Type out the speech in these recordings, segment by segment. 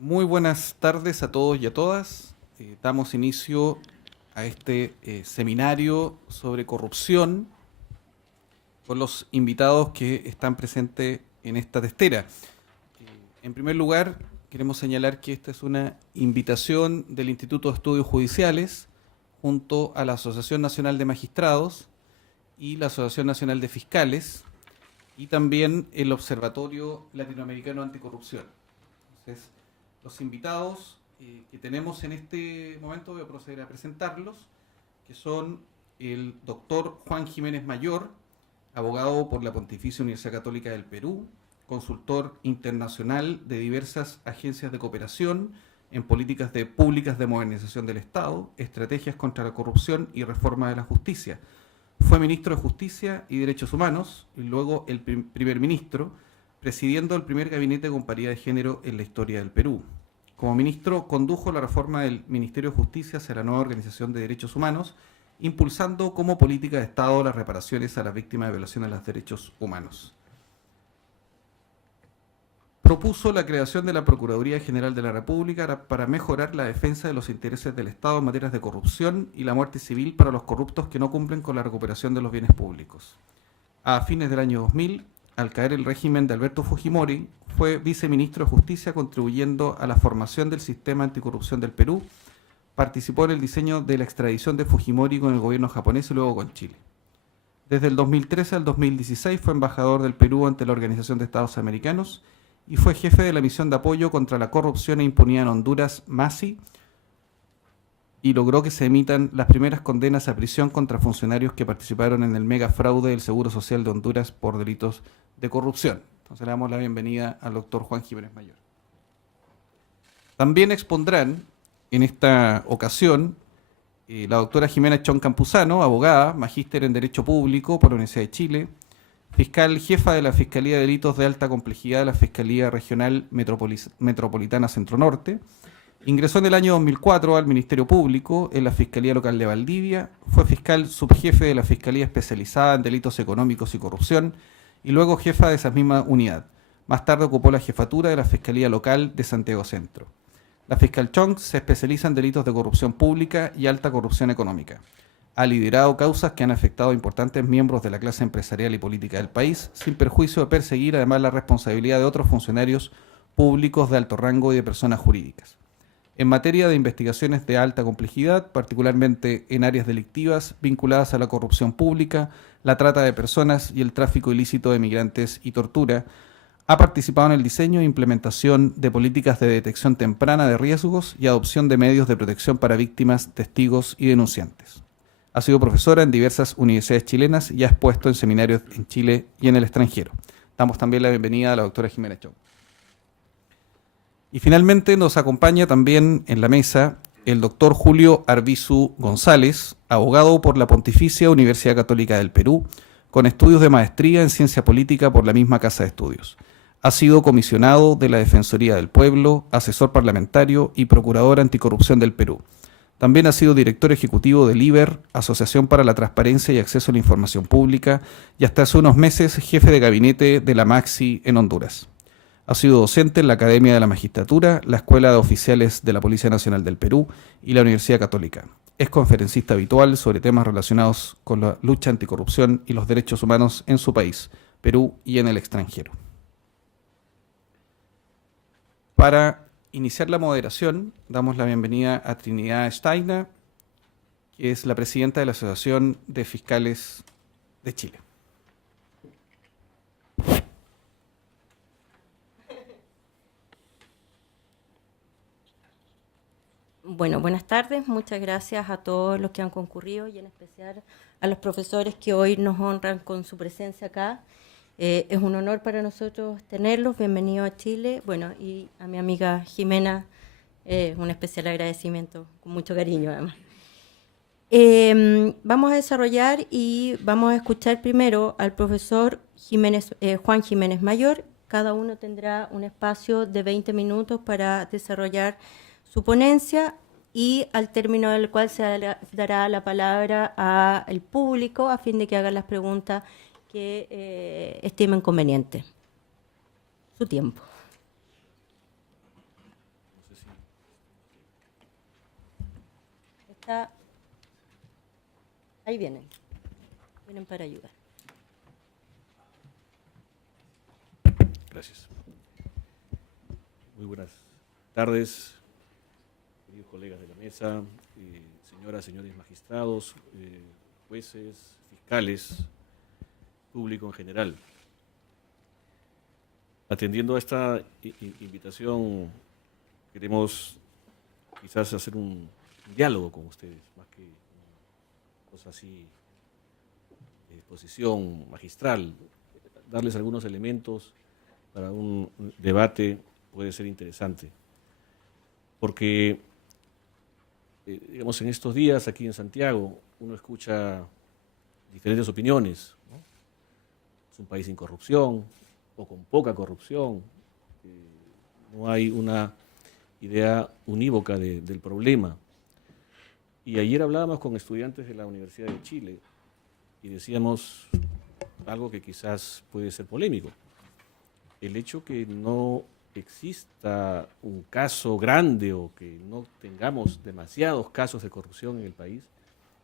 Muy buenas tardes a todos y a todas. Damos inicio a este seminario sobre corrupción con los invitados que están presentes en esta testera. En primer lugar, queremos señalar que esta es una invitación del Instituto de Estudios Judiciales junto a la Asociación Nacional de Magistrados y la Asociación Nacional de Fiscales y también el Observatorio Latinoamericano Anticorrupción. Entonces, los invitados que tenemos en este momento, voy a proceder a presentarlos, que son el doctor Juan Jiménez Mayor, abogado por la Pontificia Universidad Católica del Perú, consultor internacional de diversas agencias de cooperación en políticas públicas de modernización del Estado, estrategias contra la corrupción y reforma de la justicia. Fue ministro de Justicia y Derechos Humanos y luego el primer ministro, presidiendo el primer gabinete con paridad de género en la historia del Perú. Como ministro, condujo la reforma del Ministerio de Justicia hacia la nueva Organización de Derechos Humanos, impulsando como política de Estado las reparaciones a las víctimas de violación a los derechos humanos. Propuso la creación de la Procuraduría General de la República para mejorar la defensa de los intereses del Estado en materias de corrupción y la muerte civil para los corruptos que no cumplen con la recuperación de los bienes públicos. A fines del año 2000, al caer el régimen de Alberto Fujimori, fue viceministro de Justicia contribuyendo a la formación del sistema anticorrupción del Perú. Participó en el diseño de la extradición de Fujimori con el gobierno japonés y luego con Chile. Desde el 2013 al 2016 fue embajador del Perú ante la Organización de Estados Americanos y fue jefe de la misión de apoyo contra la corrupción e impunidad en Honduras, MASI, y logró que se emitan las primeras condenas a prisión contra funcionarios que participaron en el mega fraude del Seguro Social de Honduras por delitos de corrupción. Entonces le damos la bienvenida al doctor Juan Jiménez Mayor. También expondrán en esta ocasión la doctora Jimena Chong Campuzano, abogada, magíster en Derecho Público por la Universidad de Chile, fiscal jefa de la Fiscalía de Delitos de Alta Complejidad de la Fiscalía Regional Metropolitana Centro Norte. Ingresó en el año 2004 al Ministerio Público en la Fiscalía Local de Valdivia, fue fiscal subjefe de la Fiscalía Especializada en Delitos Económicos y Corrupción y luego jefa de esa misma unidad. Más tarde ocupó la jefatura de la Fiscalía Local de Santiago Centro. La fiscal Chong se especializa en delitos de corrupción pública y alta corrupción económica. Ha liderado causas que han afectado a importantes miembros de la clase empresarial y política del país, sin perjuicio de perseguir además la responsabilidad de otros funcionarios públicos de alto rango y de personas jurídicas. En materia de investigaciones de alta complejidad, particularmente en áreas delictivas vinculadas a la corrupción pública, la trata de personas y el tráfico ilícito de migrantes y tortura, ha participado en el diseño e implementación de políticas de detección temprana de riesgos y adopción de medios de protección para víctimas, testigos y denunciantes. Ha sido profesora en diversas universidades chilenas y ha expuesto en seminarios en Chile y en el extranjero. Damos también la bienvenida a la doctora Jimena Chong. Y finalmente nos acompaña también en la mesa el doctor Julio Arbizu González, abogado por la Pontificia Universidad Católica del Perú, con estudios de maestría en ciencia política por la misma Casa de Estudios. Ha sido comisionado de la Defensoría del Pueblo, asesor parlamentario y procurador anticorrupción del Perú. También ha sido director ejecutivo del IBER, Asociación para la Transparencia y Acceso a la Información Pública, y hasta hace unos meses jefe de gabinete de la MAXI en Honduras. Ha sido docente en la Academia de la Magistratura, la Escuela de Oficiales de la Policía Nacional del Perú y la Universidad Católica. Es conferencista habitual sobre temas relacionados con la lucha anticorrupción y los derechos humanos en su país, Perú y en el extranjero. Para iniciar la moderación, damos la bienvenida a Trinidad Steiner, que es la presidenta de la Asociación de Fiscales de Chile. Bueno, buenas tardes. Muchas gracias a todos los que han concurrido y en especial a los profesores que hoy nos honran con su presencia acá. Es un honor para nosotros tenerlos. Bienvenido a Chile. Bueno, y a mi amiga Jimena, un especial agradecimiento, con mucho cariño además. Vamos a desarrollar y vamos a escuchar primero al profesor Juan Jiménez Mayor. Cada uno tendrá un espacio de 20 minutos para desarrollar su ponencia y al término del cual se dará la palabra al público a fin de que hagan las preguntas que estimen conveniente. Su tiempo. está... Ahí vienen. Vienen para ayudar. Gracias. Muy buenas tardes, queridos colegas de la mesa, señoras, señores magistrados, jueces, fiscales, público en general. Atendiendo a esta invitación, queremos quizás hacer un diálogo con ustedes, más que una cosa así, exposición magistral, darles algunos elementos para un debate puede ser interesante. Porque, digamos, en estos días aquí en Santiago uno escucha diferentes opiniones, ¿no? Es un país sin corrupción o con poca corrupción. No hay una idea unívoca del problema. Y ayer hablábamos con estudiantes de la Universidad de Chile y decíamos algo que quizás puede ser polémico. El hecho que no exista un caso grande o que no tengamos demasiados casos de corrupción en el país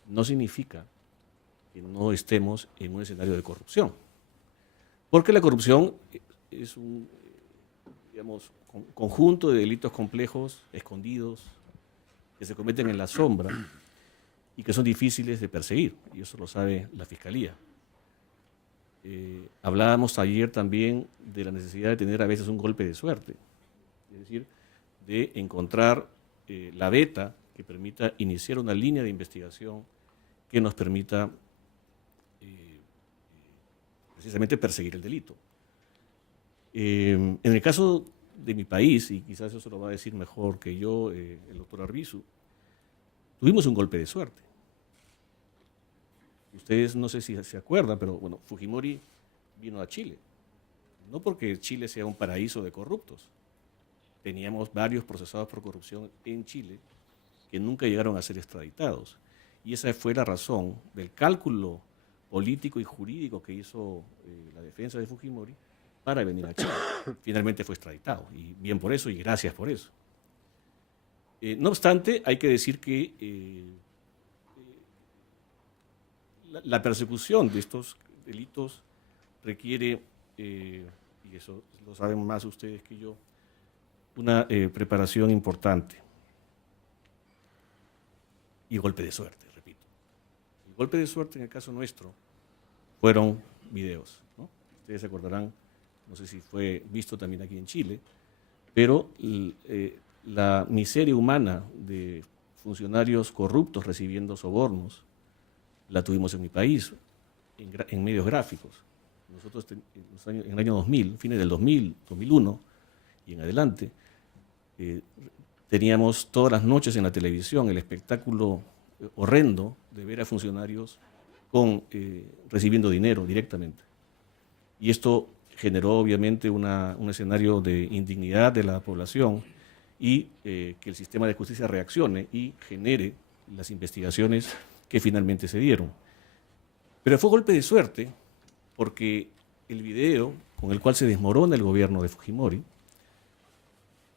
no significa que no estemos en un escenario de corrupción. Porque la corrupción es un, digamos, conjunto de delitos complejos, escondidos, que se cometen en la sombra y que son difíciles de perseguir, y eso lo sabe la Fiscalía. Hablábamos ayer también de la necesidad de tener a veces un golpe de suerte, es decir, de encontrar la veta que permita iniciar una línea de investigación que nos permita precisamente perseguir el delito. En el caso de mi país, y quizás eso lo va a decir mejor que yo el doctor Arbizu, tuvimos un golpe de suerte. Ustedes no sé si se acuerdan, pero bueno, Fujimori vino a Chile. No porque Chile sea un paraíso de corruptos. Teníamos varios procesados por corrupción en Chile que nunca llegaron a ser extraditados. Y esa fue la razón del cálculo político y jurídico que hizo la defensa de Fujimori para venir a Chile. Finalmente fue extraditado, y bien por eso, y gracias por eso. No obstante, hay que decir que la persecución de estos delitos requiere, y eso lo saben más ustedes que yo, una preparación importante. Y golpe de suerte, repito. El golpe de suerte en el caso nuestro fueron videos, ¿no? Ustedes se acordarán, no sé si fue visto también aquí en Chile, pero la miseria humana de funcionarios corruptos recibiendo sobornos la tuvimos en mi país, en medios gráficos. Nosotros en el año 2000, fines del 2000, 2001 y en adelante, teníamos todas las noches en la televisión el espectáculo horrendo de ver a funcionarios recibiendo dinero directamente. Y esto generó obviamente un escenario de indignidad de la población y que el sistema de justicia reaccione y genere las investigaciones que finalmente se dieron. Pero fue golpe de suerte porque el video con el cual se desmorona el gobierno de Fujimori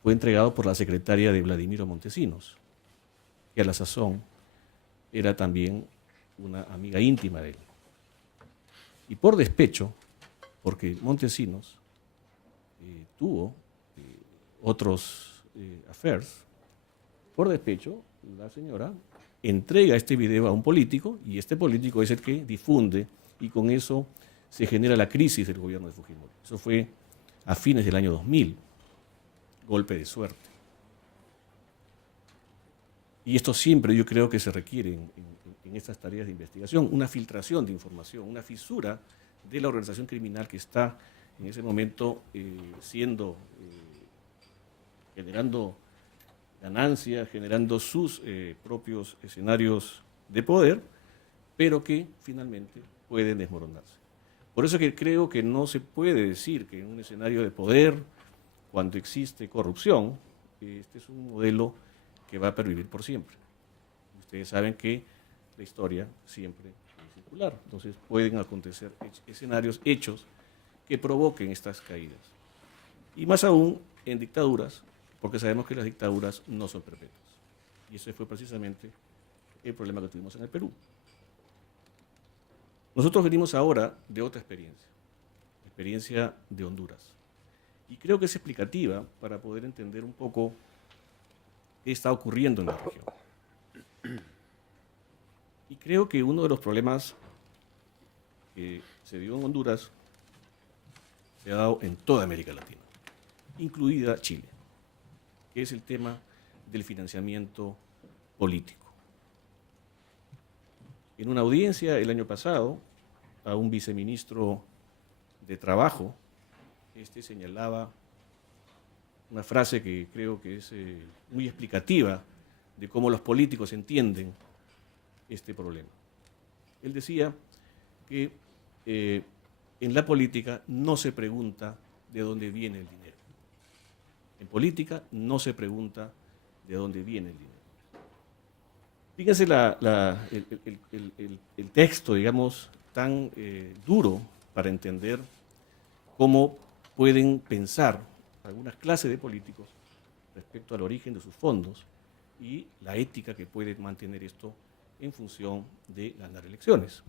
fue entregado por la secretaria de Vladimiro Montesinos, que a la sazón era también una amiga íntima de él. Y por despecho, porque Montesinos tuvo otros affairs, por despecho, la señora entrega este video a un político y este político es el que difunde y con eso se genera la crisis del gobierno de Fujimori. Eso fue a fines del año 2000, golpe de suerte. Y esto siempre yo creo que se requiere en estas tareas de investigación, una filtración de información, una fisura de la organización criminal que está en ese momento generando ganancias, generando sus propios escenarios de poder, pero que finalmente pueden desmoronarse. Por eso que creo que no se puede decir que en un escenario de poder, cuando existe corrupción, este es un modelo que va a pervivir por siempre. Ustedes saben que la historia siempre es circular, entonces pueden acontecer escenarios, hechos que provoquen estas caídas. Y más aún en dictaduras, porque sabemos que las dictaduras no son perpetuas. Y ese fue precisamente el problema que tuvimos en el Perú. Nosotros venimos ahora de otra experiencia de Honduras. Y creo que es explicativa para poder entender un poco qué está ocurriendo en la región. Y creo que uno de los problemas que se dio en Honduras se ha dado en toda América Latina, incluida Chile, que es el tema del financiamiento político. En una audiencia el año pasado, a un viceministro de Trabajo, señalaba una frase que creo que es muy explicativa de cómo los políticos entienden este problema. Él decía que en la política no se pregunta de dónde viene el dinero. En política no se pregunta de dónde viene el dinero. Fíjense el texto, digamos, tan duro para entender cómo pueden pensar algunas clases de políticos respecto al origen de sus fondos y la ética que puede mantener esto en función de ganar elecciones.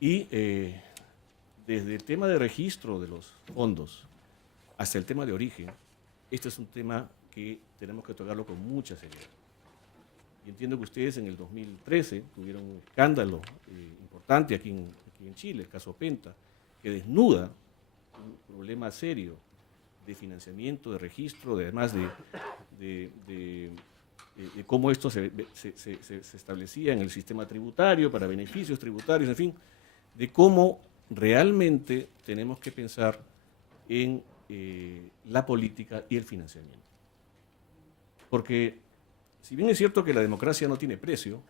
Y desde el tema de registro de los fondos hasta el tema de origen, este es un tema que tenemos que tocarlo con mucha seriedad. Y entiendo que ustedes en el 2013 tuvieron un escándalo importante aquí en Chile, el caso Penta, que desnuda un problema serio de financiamiento, de registro, además de cómo esto se establecía en el sistema tributario, para beneficios tributarios, en fin, de cómo realmente tenemos que pensar en la política y el financiamiento. Porque si bien es cierto que la democracia no tiene precio,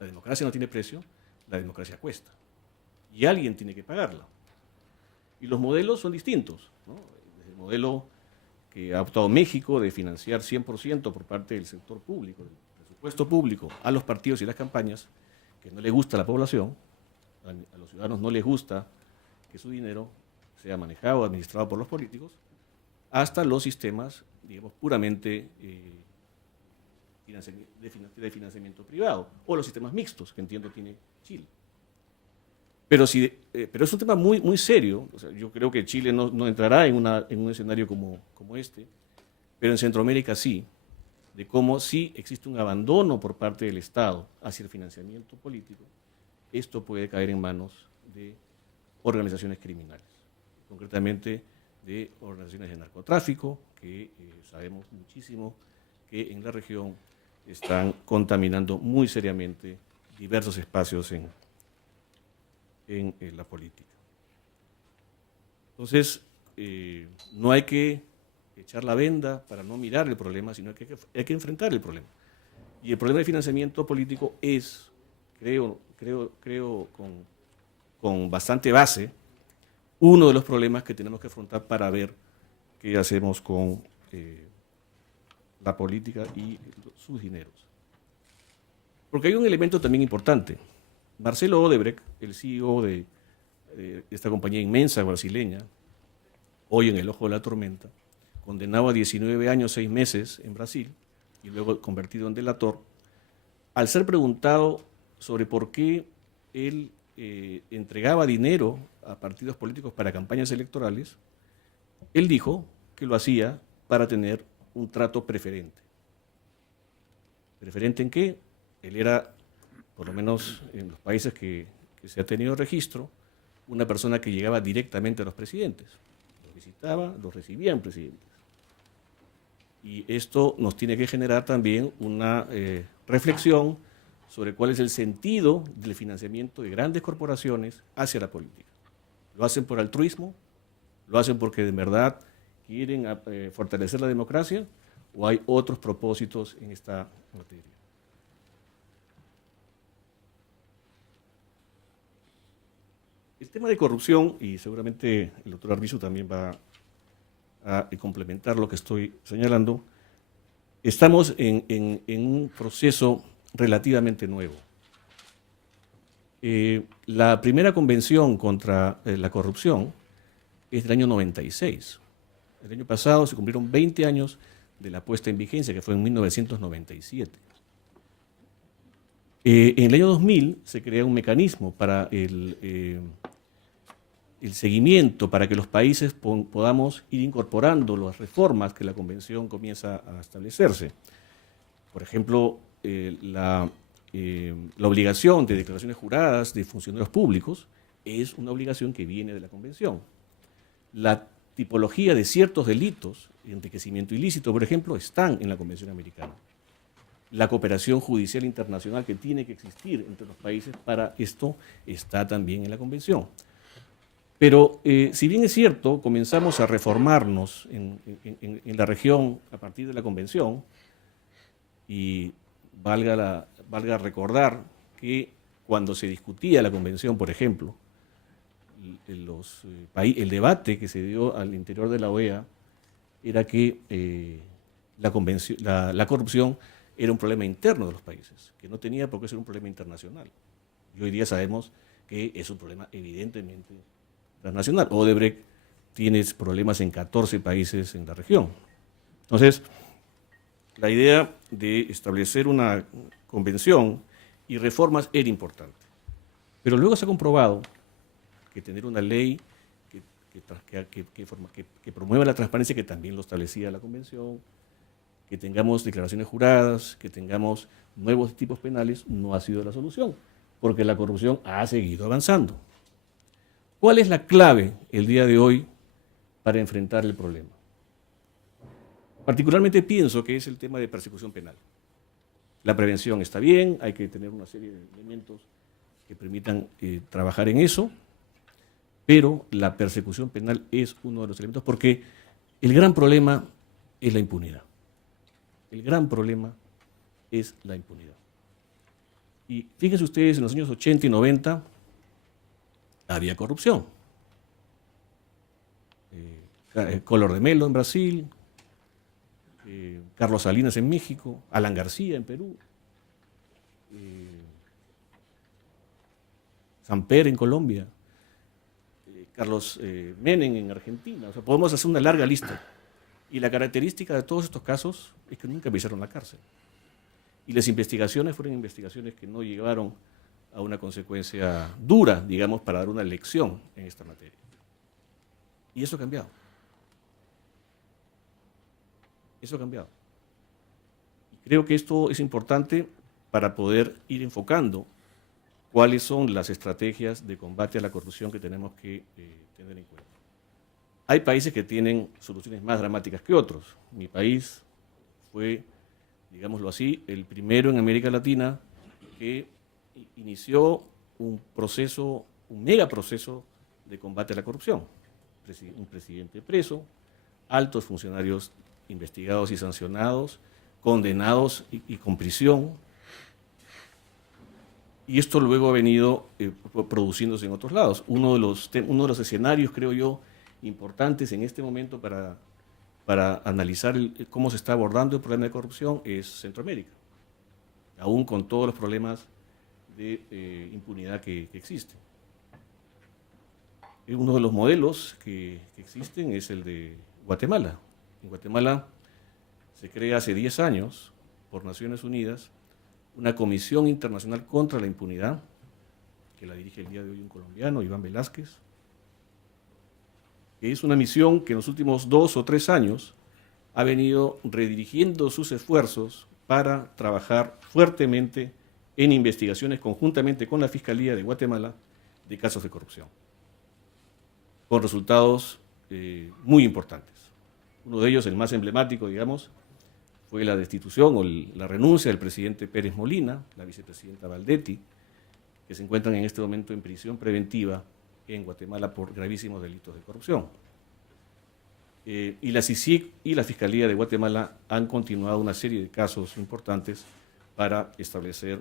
la democracia cuesta. Y alguien tiene que pagarla. Y los modelos son distintos, ¿no? Desde el modelo que ha optado México de financiar 100% por parte del sector público, del presupuesto público, a los partidos y las campañas, que no le gusta a la población, a los ciudadanos no les gusta que su dinero sea manejado o administrado por los políticos, hasta los sistemas, digamos, puramente de financiamiento privado, o los sistemas mixtos, que entiendo tiene Chile. Pero es un tema muy, muy serio. O sea, yo creo que Chile no entrará en un escenario como este, pero en Centroamérica sí, de cómo sí existe un abandono por parte del Estado hacia el financiamiento político. Esto puede caer en manos de organizaciones criminales, concretamente de organizaciones de narcotráfico, que sabemos muchísimo que en la región están contaminando muy seriamente diversos espacios en la política. Entonces, no hay que echar la venda para no mirar el problema, sino que hay que enfrentar el problema. Y el problema de financiamiento político es, creo con bastante base, uno de los problemas que tenemos que afrontar para ver qué hacemos con la política y sus dineros. Porque hay un elemento también importante. Marcelo Odebrecht, el CEO de esta compañía inmensa brasileña, hoy en el ojo de la tormenta, condenado a 19 años, 6 meses en Brasil y luego convertido en delator, al ser preguntado sobre por qué él entregaba dinero a partidos políticos para campañas electorales, él dijo que lo hacía para tener un trato preferente. ¿Preferente en qué? Él era, por lo menos en los países que se ha tenido registro, una persona que llegaba directamente a los presidentes. Los visitaba, los recibían presidentes. Y esto nos tiene que generar también una reflexión sobre cuál es el sentido del financiamiento de grandes corporaciones hacia la política. ¿Lo hacen por altruismo? ¿Lo hacen porque de verdad quieren fortalecer la democracia? ¿O hay otros propósitos en esta materia? El tema de corrupción, y seguramente el doctor Arbizu también va a complementar lo que estoy señalando, estamos en un proceso relativamente nuevo. La primera convención contra la corrupción es del año 96. El año pasado se cumplieron 20 años de la puesta en vigencia, que fue en 1997. En el año 2000 se crea un mecanismo para el seguimiento, para que los países podamos ir incorporando las reformas que la Convención comienza a establecerse. Por ejemplo, la obligación de declaraciones juradas de funcionarios públicos es una obligación que viene de la Convención. La tipología de ciertos delitos, enriquecimiento ilícito, por ejemplo, están en la Convención Americana. La cooperación judicial internacional que tiene que existir entre los países para esto está también en la Convención. Pero si bien es cierto, comenzamos a reformarnos en la región a partir de la Convención, y valga recordar que cuando se discutía la Convención, por ejemplo, el debate que se dio al interior de la OEA era que la corrupción era un problema interno de los países, que no tenía por qué ser un problema internacional. Y hoy día sabemos que es un problema evidentemente transnacional. Odebrecht tiene problemas en 14 países en la región. Entonces, la idea de establecer una convención y reformas era importante. Pero luego se ha comprobado que tener una ley que promueva la transparencia, que también lo establecía la Convención, que tengamos declaraciones juradas, que tengamos nuevos tipos penales, no ha sido la solución, porque la corrupción ha seguido avanzando. ¿Cuál es la clave el día de hoy para enfrentar el problema? Particularmente pienso que es el tema de persecución penal. La prevención está bien, hay que tener una serie de elementos que permitan trabajar en eso, pero la persecución penal es uno de los elementos, porque el gran problema es la impunidad. El gran problema es la impunidad. Y fíjense ustedes, en los años 80 y 90 había corrupción. Collor de Mello en Brasil, Carlos Salinas en México, Alan García en Perú, Samper en Colombia, Carlos Menem en Argentina. O sea, podemos hacer una larga lista. Y la característica de todos estos casos es que nunca pisaron la cárcel. Y las investigaciones fueron investigaciones que no llevaron a una consecuencia dura, digamos, para dar una lección en esta materia. Y eso ha cambiado. Eso ha cambiado. Y creo que esto es importante para poder ir enfocando cuáles son las estrategias de combate a la corrupción que tenemos que tener en cuenta. Hay países que tienen soluciones más dramáticas que otros. Mi país fue, digámoslo así, el primero en América Latina que inició un megaproceso de combate a la corrupción. Un presidente preso, altos funcionarios investigados y sancionados, condenados y con prisión. Y esto luego ha venido produciéndose en otros lados. Uno de los escenarios, creo yo, importantes en este momento para analizar cómo se está abordando el problema de corrupción es Centroamérica, aún con todos los problemas de impunidad que existen. Uno de los modelos que existen es el de Guatemala. En Guatemala se crea hace 10 años por Naciones Unidas una Comisión Internacional contra la Impunidad, que la dirige el día de hoy un colombiano, Iván Velázquez, que es una misión que en los últimos 2 o 3 años ha venido redirigiendo sus esfuerzos para trabajar fuertemente en investigaciones conjuntamente con la Fiscalía de Guatemala de casos de corrupción, con resultados muy importantes. Uno de ellos, el más emblemático, digamos, fue la destitución o la renuncia del presidente Pérez Molina, la vicepresidenta Valdetti, que se encuentran en este momento en prisión preventiva en Guatemala por gravísimos delitos de corrupción. Y la CICIG y la Fiscalía de Guatemala han continuado una serie de casos importantes para establecer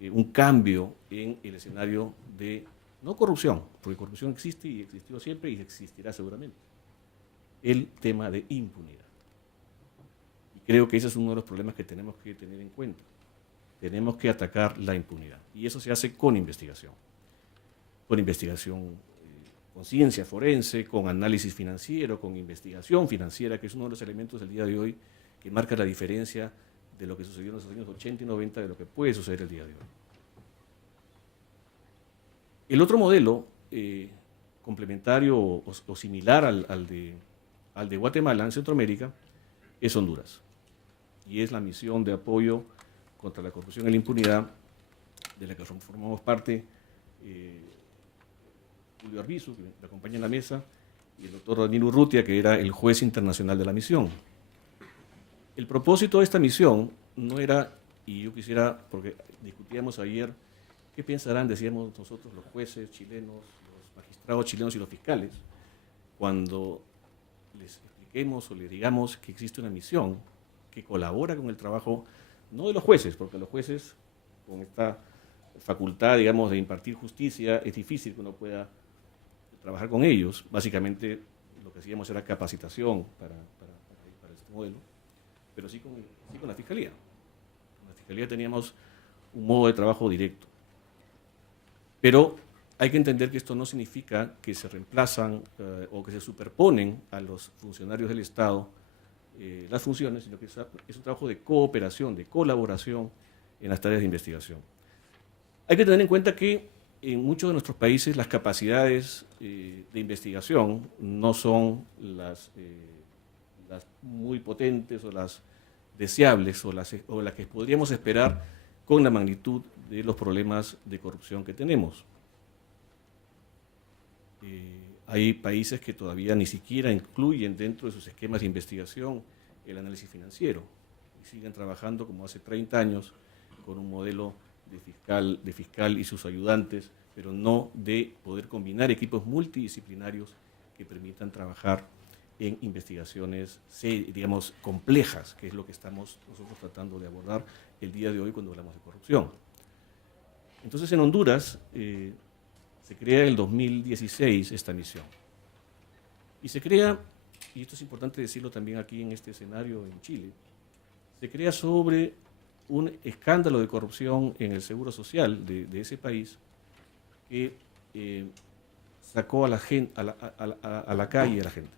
un cambio en el escenario de, no corrupción, porque corrupción existe y existió siempre y existirá seguramente, el tema de impunidad. Y creo que ese es uno de los problemas que tenemos que tener en cuenta. Tenemos que atacar la impunidad. Y eso se hace con investigación con ciencia forense, con análisis financiero, con investigación financiera, que es uno de los elementos del día de hoy que marca la diferencia de lo que sucedió en los años 80 y 90 de lo que puede suceder el día de hoy. El otro modelo complementario o similar al de Guatemala en Centroamérica es Honduras, y es la misión de apoyo contra la corrupción y la impunidad de la que formamos parte Julio Arbizu, que me acompaña en la mesa, y el doctor Daniel Urrutia, que era el juez internacional de la misión. El propósito de esta misión no era, y yo quisiera, porque discutíamos ayer, ¿qué pensarán, decíamos nosotros, los jueces chilenos, los magistrados chilenos y los fiscales, cuando les expliquemos o les digamos que existe una misión que colabora con el trabajo, no de los jueces, porque los jueces, con esta facultad, digamos, de impartir justicia, es difícil que uno pueda trabajar con ellos. Básicamente, lo que hacíamos era capacitación para este modelo, pero sí con la Fiscalía. Con la Fiscalía teníamos un modo de trabajo directo. Pero hay que entender que esto no significa que se reemplazan o que se superponen a los funcionarios del Estado las funciones, sino que es un trabajo de cooperación, de colaboración en las tareas de investigación. Hay que tener en cuenta que en muchos de nuestros países las capacidades de investigación no son las muy potentes o las deseables o las que podríamos esperar con la magnitud de los problemas de corrupción que tenemos. Hay países que todavía ni siquiera incluyen dentro de sus esquemas de investigación el análisis financiero y siguen trabajando como hace 30 años con un modelo de fiscal y sus ayudantes, pero no de poder combinar equipos multidisciplinarios que permitan trabajar en investigaciones, digamos, complejas, que es lo que estamos nosotros tratando de abordar el día de hoy cuando hablamos de corrupción. Entonces, en Honduras se crea en el 2016 esta misión. Y se crea, y esto es importante decirlo también aquí en este escenario en Chile, se crea sobre un escándalo de corrupción en el seguro social de ese país que sacó a la gente, a la calle a la gente.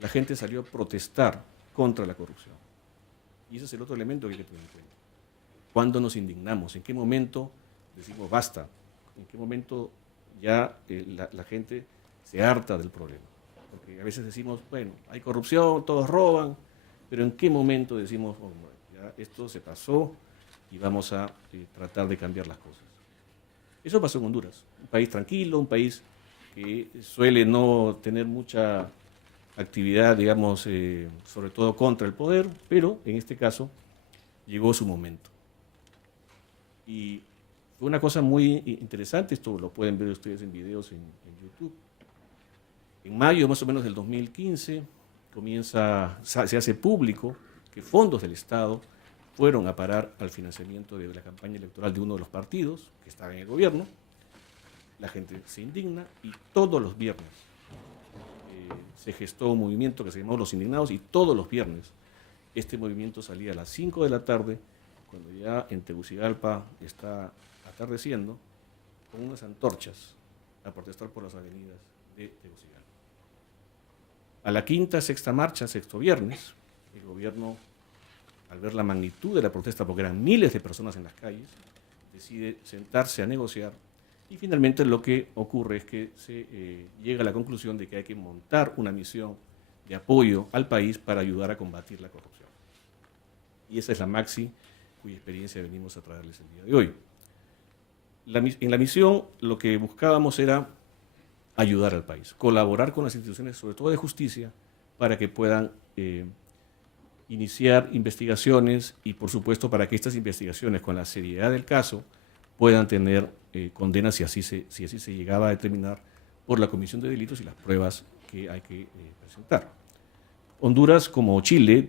La gente salió a protestar contra la corrupción. Y ese es el otro elemento que hay que tener en cuenta. ¿Cuándo nos indignamos? ¿En qué momento decimos basta? ¿En qué momento ya la gente se harta del problema? Porque a veces decimos, bueno, hay corrupción, todos roban, pero ¿en qué momento decimos, oh, ya esto se pasó y vamos a tratar de cambiar las cosas? Eso pasó en Honduras, un país tranquilo, un país que suele no tener mucha actividad, digamos, sobre todo contra el poder, pero en este caso llegó su momento. Y fue una cosa muy interesante, esto lo pueden ver ustedes en videos en YouTube. En mayo más o menos del 2015 se hace público que fondos del Estado fueron a parar al financiamiento de la campaña electoral de uno de los partidos que estaba en el gobierno. La gente se indigna y todos los viernes se gestó un movimiento que se llamó Los Indignados, y todos los viernes este movimiento salía a las 5 de la tarde, cuando ya en Tegucigalpa está atardeciendo, con unas antorchas a protestar por las avenidas de Tegucigalpa. A la quinta, sexta marcha, sexto viernes, el gobierno, al ver la magnitud de la protesta, porque eran miles de personas en las calles, decide sentarse a negociar. Y finalmente lo que ocurre es que se llega a la conclusión de que hay que montar una misión de apoyo al país para ayudar a combatir la corrupción. Y esa es la Maxi, cuya experiencia venimos a traerles el día de hoy. En la misión lo que buscábamos era ayudar al país, colaborar con las instituciones, sobre todo de justicia, para que puedan iniciar investigaciones y, por supuesto, para que estas investigaciones, con la seriedad del caso, puedan tener condenas si así se llegaba a determinar por la comisión de delitos y las pruebas que hay que presentar. Honduras, como Chile,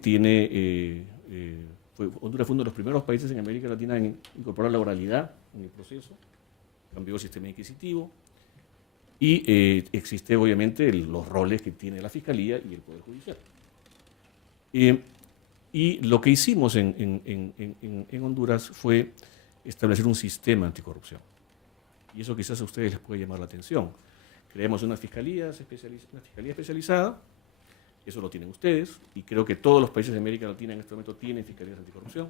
Honduras fue uno de los primeros países en América Latina en incorporar la oralidad en el proceso, cambió el sistema inquisitivo y existe obviamente los roles que tiene la Fiscalía y el Poder Judicial. Y lo que hicimos en Honduras fue establecer un sistema anticorrupción. Y eso quizás a ustedes les puede llamar la atención. creemos una fiscalía especializada, eso lo tienen ustedes, y creo que todos los países de América Latina en este momento tienen fiscalías anticorrupción,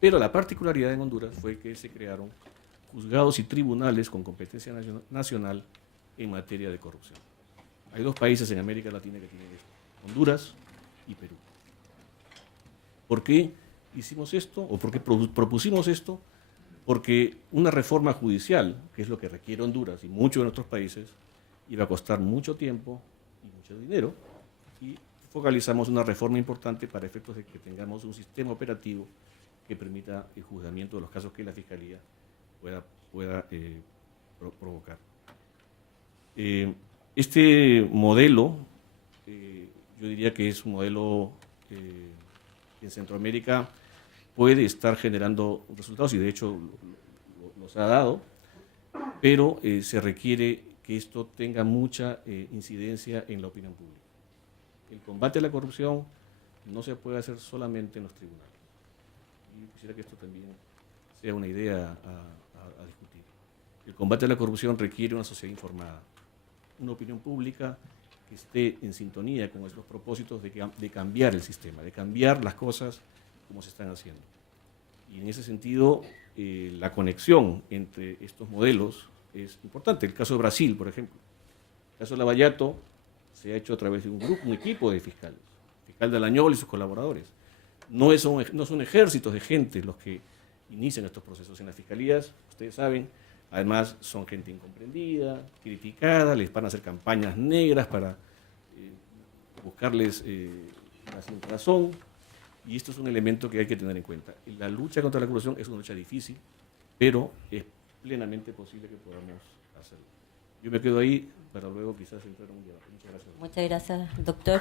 pero la particularidad en Honduras fue que se crearon juzgados y tribunales con competencia nacional en materia de corrupción. Hay 2 países en América Latina que tienen esto, Honduras y Perú. ¿Por qué hicimos esto o por qué propusimos esto? Porque una reforma judicial, que es lo que requiere Honduras y muchos de nuestros países, iba a costar mucho tiempo y mucho dinero, y focalizamos una reforma importante para efectos de que tengamos un sistema operativo que permita el juzgamiento de los casos que la Fiscalía pueda provocar. Este modelo, yo diría que es un modelo que en Centroamérica puede estar generando resultados, y de hecho los ha dado, pero se requiere que esto tenga mucha incidencia en la opinión pública. El combate a la corrupción no se puede hacer solamente en los tribunales. Y quisiera que esto también sea una idea a discutir. El combate a la corrupción requiere una sociedad informada, una opinión pública que esté en sintonía con nuestros propósitos de cambiar el sistema, de cambiar las cosas como se están haciendo. Y en ese sentido, la conexión entre estos modelos es importante. El caso de Brasil, por ejemplo. El caso de Lavallato se ha hecho a través de un equipo de fiscales. El fiscal Dalañol y sus colaboradores. No son ejércitos de gente los que inician estos procesos. En las fiscalías, ustedes saben, además son gente incomprendida, criticada, les van a hacer campañas negras para buscarles la sinrazón, y esto es un elemento que hay que tener en cuenta. La lucha contra la corrupción es una lucha difícil, pero es plenamente posible que podamos hacerlo. Yo me quedo ahí para luego quizás entrar a un debate. Muchas gracias. Muchas gracias, doctor.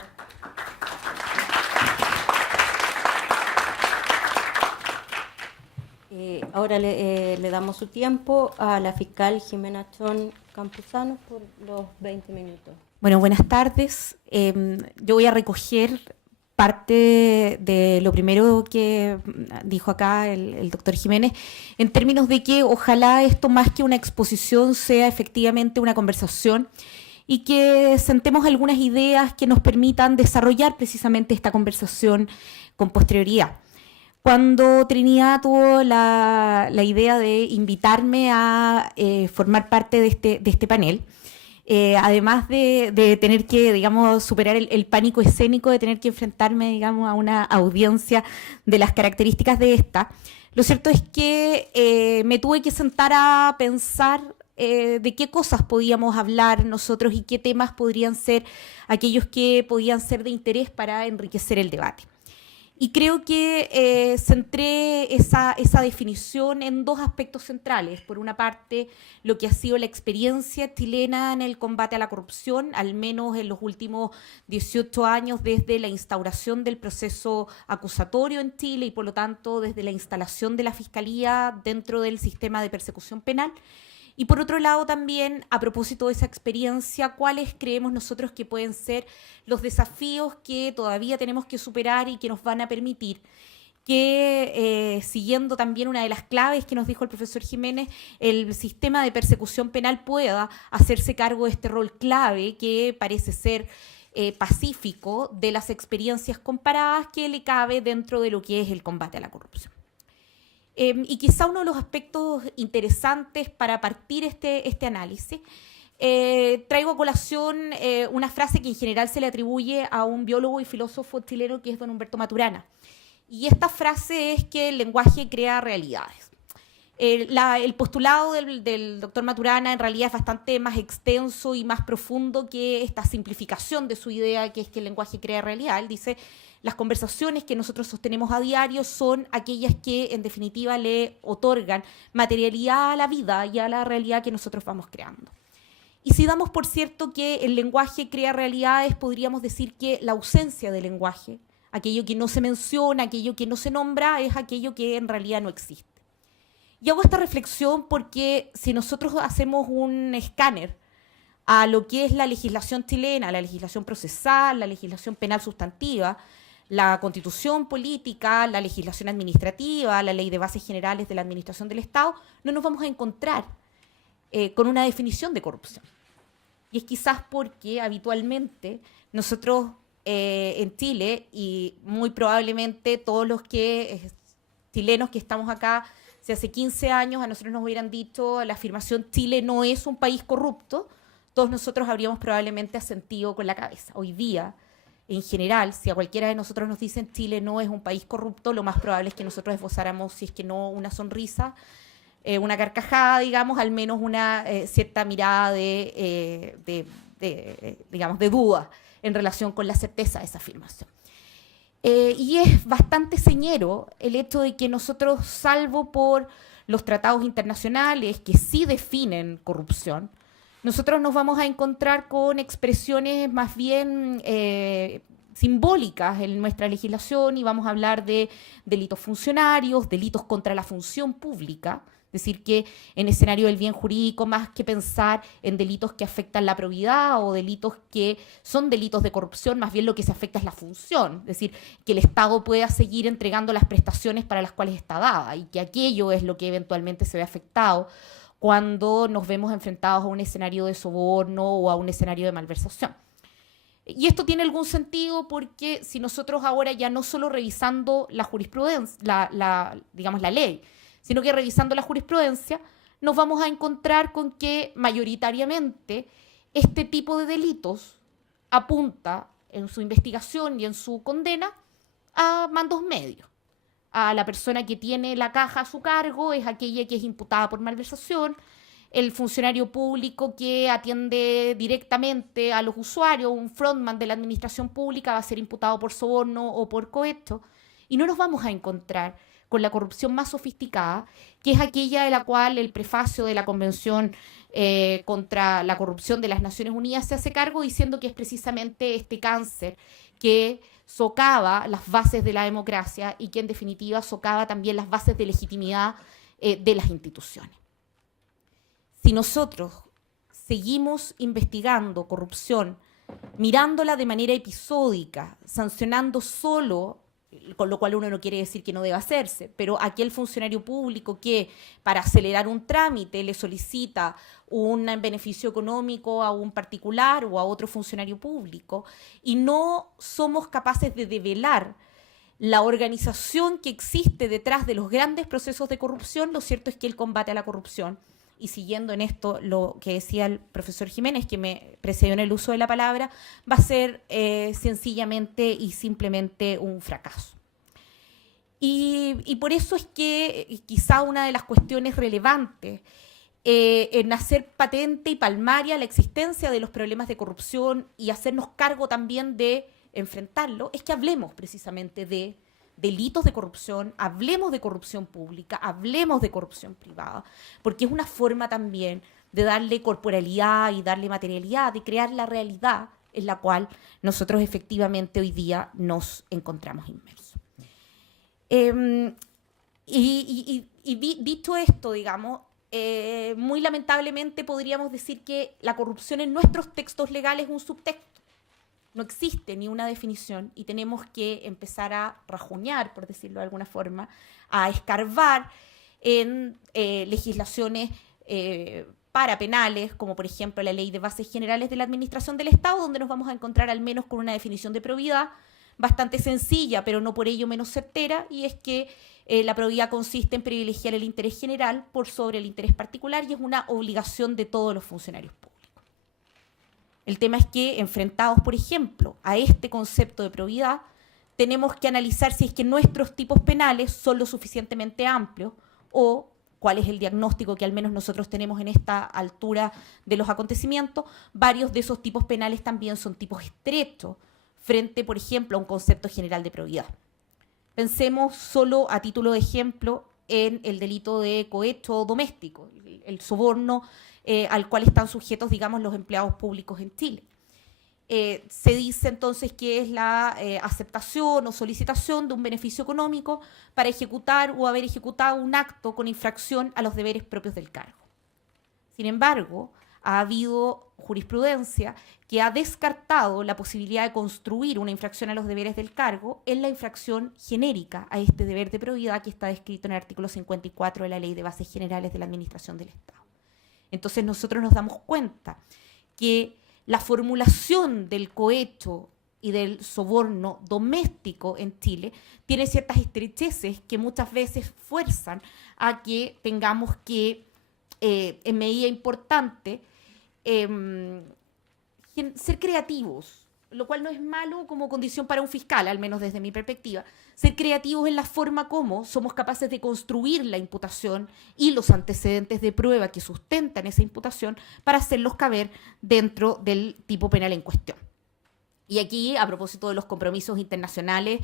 Ahora le damos su tiempo a la fiscal Jimena Chon Campuzano por los 20 minutos. Bueno, buenas tardes. Yo voy a recoger parte de lo primero que dijo acá el doctor Jiménez, en términos de que ojalá esto, más que una exposición, sea efectivamente una conversación y que sentemos algunas ideas que nos permitan desarrollar precisamente esta conversación con posterioridad. Cuando Trinidad tuvo la idea de invitarme a formar parte de este panel, además de tener que, digamos, superar el pánico escénico de tener que enfrentarme, digamos, a una audiencia de las características de esta, lo cierto es que me tuve que sentar a pensar de qué cosas podíamos hablar nosotros y qué temas podrían ser aquellos que podían ser de interés para enriquecer el debate. Y creo que centré esa definición en 2 aspectos centrales. Por una parte, lo que ha sido la experiencia chilena en el combate a la corrupción, al menos en los últimos 18 años desde la instauración del proceso acusatorio en Chile y, por lo tanto, desde la instalación de la Fiscalía dentro del sistema de persecución penal. Y por otro lado también, a propósito de esa experiencia, ¿cuáles creemos nosotros que pueden ser los desafíos que todavía tenemos que superar y que nos van a permitir que, siguiendo también una de las claves que nos dijo el profesor Jiménez, el sistema de persecución penal pueda hacerse cargo de este rol clave que parece ser pacífico de las experiencias comparadas que le cabe dentro de lo que es el combate a la corrupción? Y quizá uno de los aspectos interesantes para partir este análisis, traigo a colación una frase que en general se le atribuye a un biólogo y filósofo chileno que es don Humberto Maturana. Y esta frase es que el lenguaje crea realidades. El postulado del doctor Maturana en realidad es bastante más extenso y más profundo que esta simplificación de su idea, que es que el lenguaje crea realidad. Él dice: las conversaciones que nosotros sostenemos a diario son aquellas que, en definitiva, le otorgan materialidad a la vida y a la realidad que nosotros vamos creando. Y si damos por cierto que el lenguaje crea realidades, podríamos decir que la ausencia de lenguaje, aquello que no se menciona, aquello que no se nombra, es aquello que en realidad no existe. Y hago esta reflexión porque si nosotros hacemos un escáner a lo que es la legislación chilena, la legislación procesal, la legislación penal sustantiva, la constitución política, la legislación administrativa, la ley de bases generales de la administración del Estado, no nos vamos a encontrar con una definición de corrupción. y es quizás porque habitualmente nosotros en Chile, y muy probablemente todos los chilenos que estamos acá, si hace 15 años a nosotros nos hubieran dicho la afirmación Chile no es un país corrupto, todos nosotros habríamos probablemente asentido con la cabeza. Hoy día, en general, si a cualquiera de nosotros nos dicen Chile no es un país corrupto, lo más probable es que nosotros esbozáramos, si es que no una sonrisa, una carcajada, digamos, al menos una cierta mirada digamos, de duda en relación con la certeza de esa afirmación. Y es bastante señero el hecho de que nosotros, salvo por los tratados internacionales que sí definen corrupción, nosotros nos vamos a encontrar con expresiones más bien simbólicas en nuestra legislación y vamos a hablar de delitos funcionarios, delitos contra la función pública. Es decir, que en escenario del bien jurídico, más que pensar en delitos que afectan la probidad o delitos que son delitos de corrupción, más bien lo que se afecta es la función. Es decir, que el Estado pueda seguir entregando las prestaciones para las cuales está dada y que aquello es lo que eventualmente se ve afectado cuando nos vemos enfrentados a un escenario de soborno o a un escenario de malversación. Y esto tiene algún sentido porque si nosotros ahora ya no solo revisando la jurisprudencia, digamos la ley, sino que revisando la jurisprudencia, nos vamos a encontrar con que mayoritariamente este tipo de delitos apunta en su investigación y en su condena a mandos medios. A la persona que tiene la caja a su cargo es aquella que es imputada por malversación, el funcionario público que atiende directamente a los usuarios, un frontman de la administración pública, va a ser imputado por soborno o por cohecho, y no nos vamos a encontrar con la corrupción más sofisticada, que es aquella de la cual el prefacio de la Convención contra la Corrupción de las Naciones Unidas se hace cargo, diciendo que es precisamente este cáncer que socava las bases de la democracia y que en definitiva socava también las bases de legitimidad de las instituciones. Si nosotros seguimos investigando corrupción, mirándola de manera episódica, sancionando solo, con lo cual uno no quiere decir que no deba hacerse, pero aquel funcionario público que para acelerar un trámite le solicita un beneficio económico a un particular o a otro funcionario público y no somos capaces de develar la organización que existe detrás de los grandes procesos de corrupción, lo cierto es que el combate a la corrupción, y siguiendo en esto lo que decía el profesor Jiménez, que me precedió en el uso de la palabra, va a ser sencillamente y simplemente un fracaso. Y por eso es que quizá una de las cuestiones relevantes en hacer patente y palmaria la existencia de los problemas de corrupción y hacernos cargo también de enfrentarlo, es que hablemos precisamente de delitos de corrupción, hablemos de corrupción pública, hablemos de corrupción privada, porque es una forma también de darle corporalidad y darle materialidad, de crear la realidad en la cual nosotros efectivamente hoy día nos encontramos inmersos. Dicho esto, digamos, muy lamentablemente podríamos decir que la corrupción en nuestros textos legales es un subtexto. No existe ni una definición y tenemos que empezar a rajuñar, por decirlo de alguna forma, a escarbar en legislaciones parapenales, como por ejemplo la Ley de Bases Generales de la Administración del Estado, donde nos vamos a encontrar al menos con una definición de probidad bastante sencilla, pero no por ello menos certera, y es que la probidad consiste en privilegiar el interés general por sobre el interés particular y es una obligación de todos los funcionarios públicos. El tema es que, enfrentados, por ejemplo, a este concepto de probidad, tenemos que analizar si es que nuestros tipos penales son lo suficientemente amplios o cuál es el diagnóstico que al menos nosotros tenemos en esta altura de los acontecimientos. Varios de esos tipos penales también son tipos estrechos frente, por ejemplo, a un concepto general de probidad. Pensemos solo a título de ejemplo en el delito de cohecho doméstico, el soborno al cual están sujetos, digamos, los empleados públicos en Chile. Se dice entonces que es la aceptación o solicitación de un beneficio económico para ejecutar o haber ejecutado un acto con infracción a los deberes propios del cargo. Sin embargo, ha habido jurisprudencia que ha descartado la posibilidad de construir una infracción a los deberes del cargo en la infracción genérica a este deber de probidad que está descrito en el artículo 54 de la Ley de Bases Generales de la Administración del Estado. Entonces nosotros nos damos cuenta que la formulación del cohecho y del soborno doméstico en Chile tiene ciertas estrecheces que muchas veces fuerzan a que tengamos que, en medida importante, ser creativos, lo cual no es malo como condición para un fiscal, al menos desde mi perspectiva, ser creativos en la forma como somos capaces de construir la imputación y los antecedentes de prueba que sustentan esa imputación para hacerlos caber dentro del tipo penal en cuestión. Y aquí, a propósito de los compromisos internacionales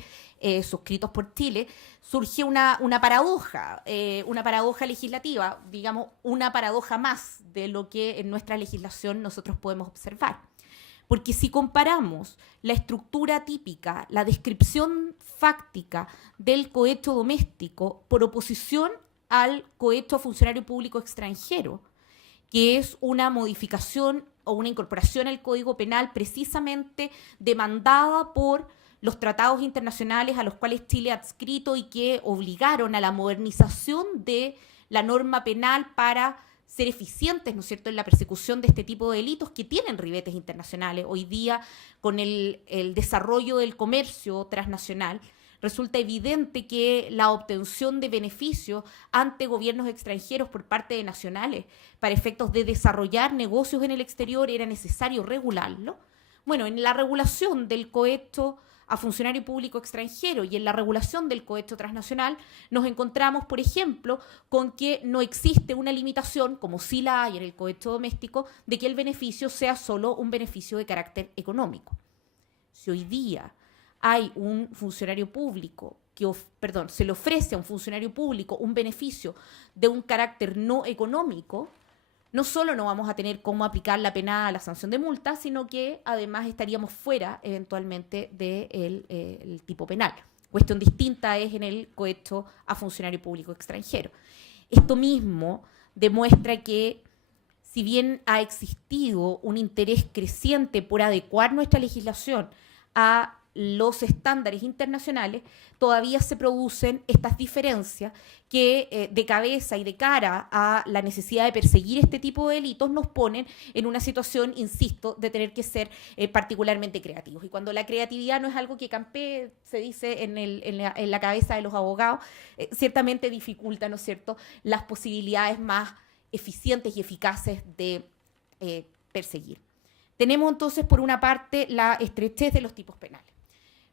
suscritos por Chile, surge una paradoja legislativa, digamos, una paradoja más de lo que en nuestra legislación nosotros podemos observar. Porque si comparamos la estructura típica, la descripción fáctica del cohecho doméstico por oposición al cohecho a funcionario público extranjero, que es una modificación o una incorporación al Código Penal precisamente demandada por los tratados internacionales a los cuales Chile ha adscrito y que obligaron a la modernización de la norma penal para ser eficientes, ¿no es cierto?, en la persecución de este tipo de delitos que tienen ribetes internacionales. Hoy día, con el desarrollo del comercio transnacional, resulta evidente que la obtención de beneficios ante gobiernos extranjeros por parte de nacionales para efectos de desarrollar negocios en el exterior era necesario regularlo. Bueno, en la regulación del cohecho a funcionario público extranjero y en la regulación del cohecho transnacional nos encontramos, por ejemplo, con que no existe una limitación, como sí la hay en el cohecho doméstico, de que el beneficio sea solo un beneficio de carácter económico. Si hoy día hay un funcionario público se le ofrece a un funcionario público un beneficio de un carácter no económico, no solo no vamos a tener cómo aplicar la pena a la sanción de multa, sino que además estaríamos fuera eventualmente del tipo penal. Cuestión distinta es en el cohecho a funcionario público extranjero. Esto mismo demuestra que, si bien ha existido un interés creciente por adecuar nuestra legislación a los estándares internacionales, todavía se producen estas diferencias que de cabeza y de cara a la necesidad de perseguir este tipo de delitos nos ponen en una situación, insisto, de tener que ser particularmente creativos. Y cuando la creatividad no es algo que campee, se dice en la cabeza de los abogados, ciertamente dificulta, ¿no es cierto?, las posibilidades más eficientes y eficaces de perseguir. Tenemos entonces, por una parte, la estrechez de los tipos penales.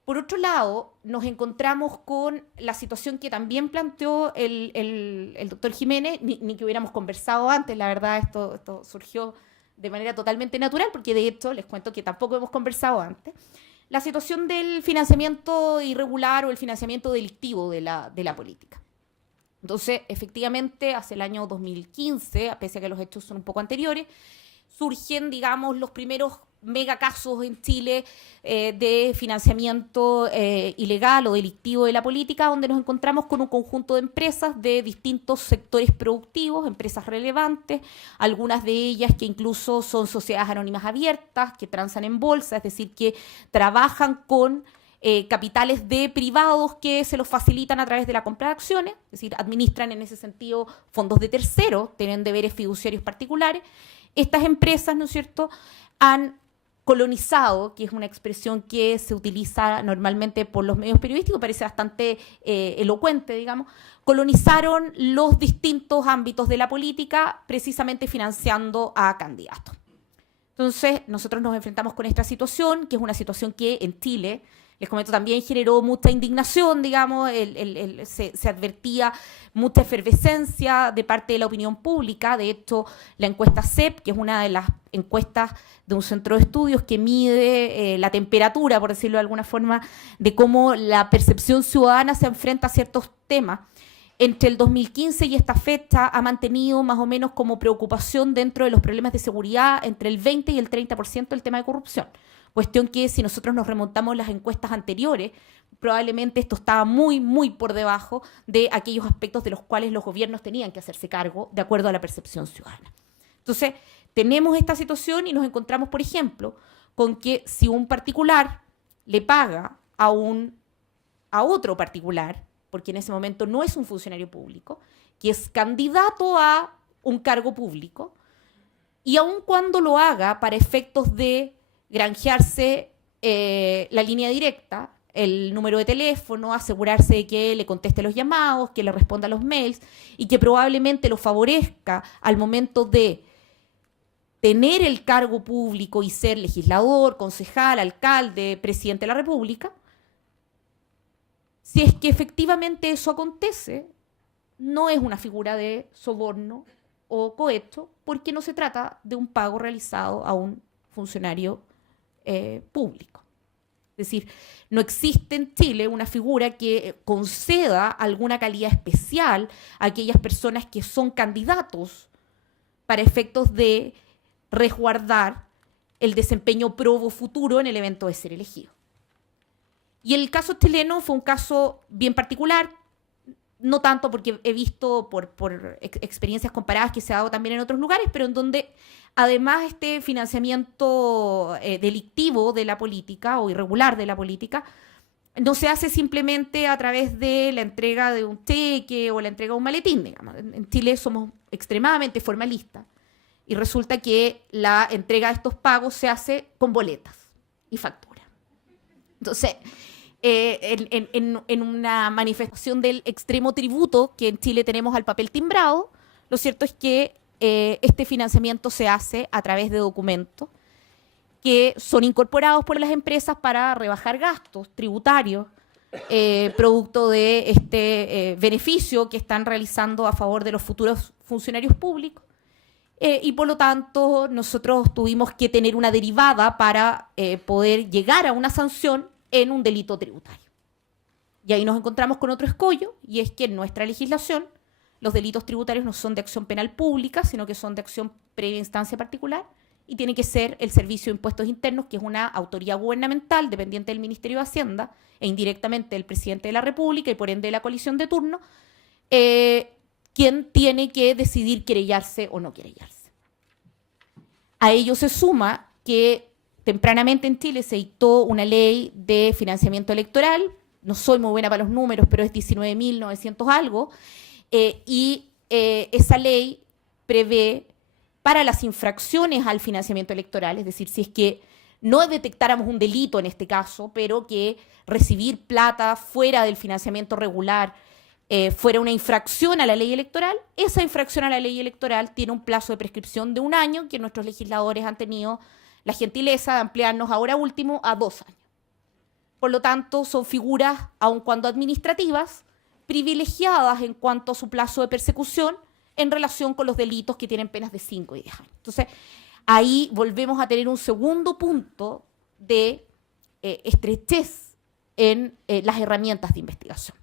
Por otro lado, nos encontramos con la situación que también planteó el doctor Jiménez, ni que hubiéramos conversado antes, la verdad esto surgió de manera totalmente natural, porque de hecho les cuento que tampoco hemos conversado antes, la situación del financiamiento irregular o el financiamiento delictivo de la política. Entonces, efectivamente, hacia el año 2015, pese a que los hechos son un poco anteriores, surgen, digamos, los primeros megacasos en Chile de financiamiento ilegal o delictivo de la política, donde nos encontramos con un conjunto de empresas de distintos sectores productivos, empresas relevantes, algunas de ellas que incluso son sociedades anónimas abiertas, que transan en bolsa, es decir, que trabajan con capitales de privados que se los facilitan a través de la compra de acciones, es decir, administran en ese sentido fondos de terceros, tienen deberes fiduciarios particulares. Estas empresas, ¿no es cierto?, han colonizado, que es una expresión que se utiliza normalmente por los medios periodísticos, parece bastante elocuente, digamos, colonizaron los distintos ámbitos de la política precisamente financiando a candidatos. Entonces, nosotros nos enfrentamos con esta situación, que es una situación que en Chile, les comento, también generó mucha indignación, digamos, se advertía mucha efervescencia de parte de la opinión pública. De hecho, la encuesta CEP, que es una de las encuestas de un centro de estudios que mide la temperatura, por decirlo de alguna forma, de cómo la percepción ciudadana se enfrenta a ciertos temas, entre el 2015 y esta fecha ha mantenido más o menos como preocupación dentro de los problemas de seguridad entre el 20 y el 30% el tema de corrupción. Cuestión que si nosotros nos remontamos a las encuestas anteriores, probablemente esto estaba muy, muy por debajo de aquellos aspectos de los cuales los gobiernos tenían que hacerse cargo de acuerdo a la percepción ciudadana. Entonces, tenemos esta situación y nos encontramos, por ejemplo, con que si un particular le paga a otro particular, porque en ese momento no es un funcionario público, que es candidato a un cargo público, y aun cuando lo haga para efectos de granjearse la línea directa, el número de teléfono, asegurarse de que le conteste los llamados, que le responda a los mails y que probablemente lo favorezca al momento de tener el cargo público y ser legislador, concejal, alcalde, presidente de la República. Si es que efectivamente eso acontece, no es una figura de soborno o cohecho, porque no se trata de un pago realizado a un funcionario público. Es decir, no existe en Chile una figura que conceda alguna calidad especial a aquellas personas que son candidatos para efectos de resguardar el desempeño probo futuro en el evento de ser elegido. Y el caso chileno fue un caso bien particular, no tanto porque he visto por experiencias comparadas que se ha dado también en otros lugares, pero en donde además este financiamiento delictivo de la política o irregular de la política no se hace simplemente a través de la entrega de un cheque o la entrega de un maletín, digamos. En Chile somos extremadamente formalistas y resulta que la entrega de estos pagos se hace con boletas y factura. Entonces, en una manifestación del extremo tributo que en Chile tenemos al papel timbrado, lo cierto es que este financiamiento se hace a través de documentos que son incorporados por las empresas para rebajar gastos tributarios, producto de este beneficio que están realizando a favor de los futuros funcionarios públicos. Y por lo tanto, nosotros tuvimos que tener una derivada para poder llegar a una sanción en un delito tributario. Y ahí nos encontramos con otro escollo, y es que en nuestra legislación los delitos tributarios no son de acción penal pública, sino que son de acción previa instancia particular, y tiene que ser el Servicio de Impuestos Internos, que es una autoridad gubernamental dependiente del Ministerio de Hacienda e indirectamente del Presidente de la República y por ende de la coalición de turno, quien tiene que decidir querellarse o no querellarse. A ello se suma que tempranamente en Chile se dictó una ley de financiamiento electoral, no soy muy buena para los números, pero es 19.900 algo, y esa ley prevé para las infracciones al financiamiento electoral, es decir, si es que no detectáramos un delito en este caso, pero que recibir plata fuera del financiamiento regular fuera una infracción a la ley electoral, esa infracción a la ley electoral tiene un plazo de prescripción de 1 año que nuestros legisladores han tenido la gentileza de ampliarnos ahora último a 2 años. Por lo tanto, son figuras, aun cuando administrativas, privilegiadas en cuanto a su plazo de persecución en relación con los delitos que tienen penas de 5 y 10 años. Entonces, ahí volvemos a tener un segundo punto de estrechez en las herramientas de investigación.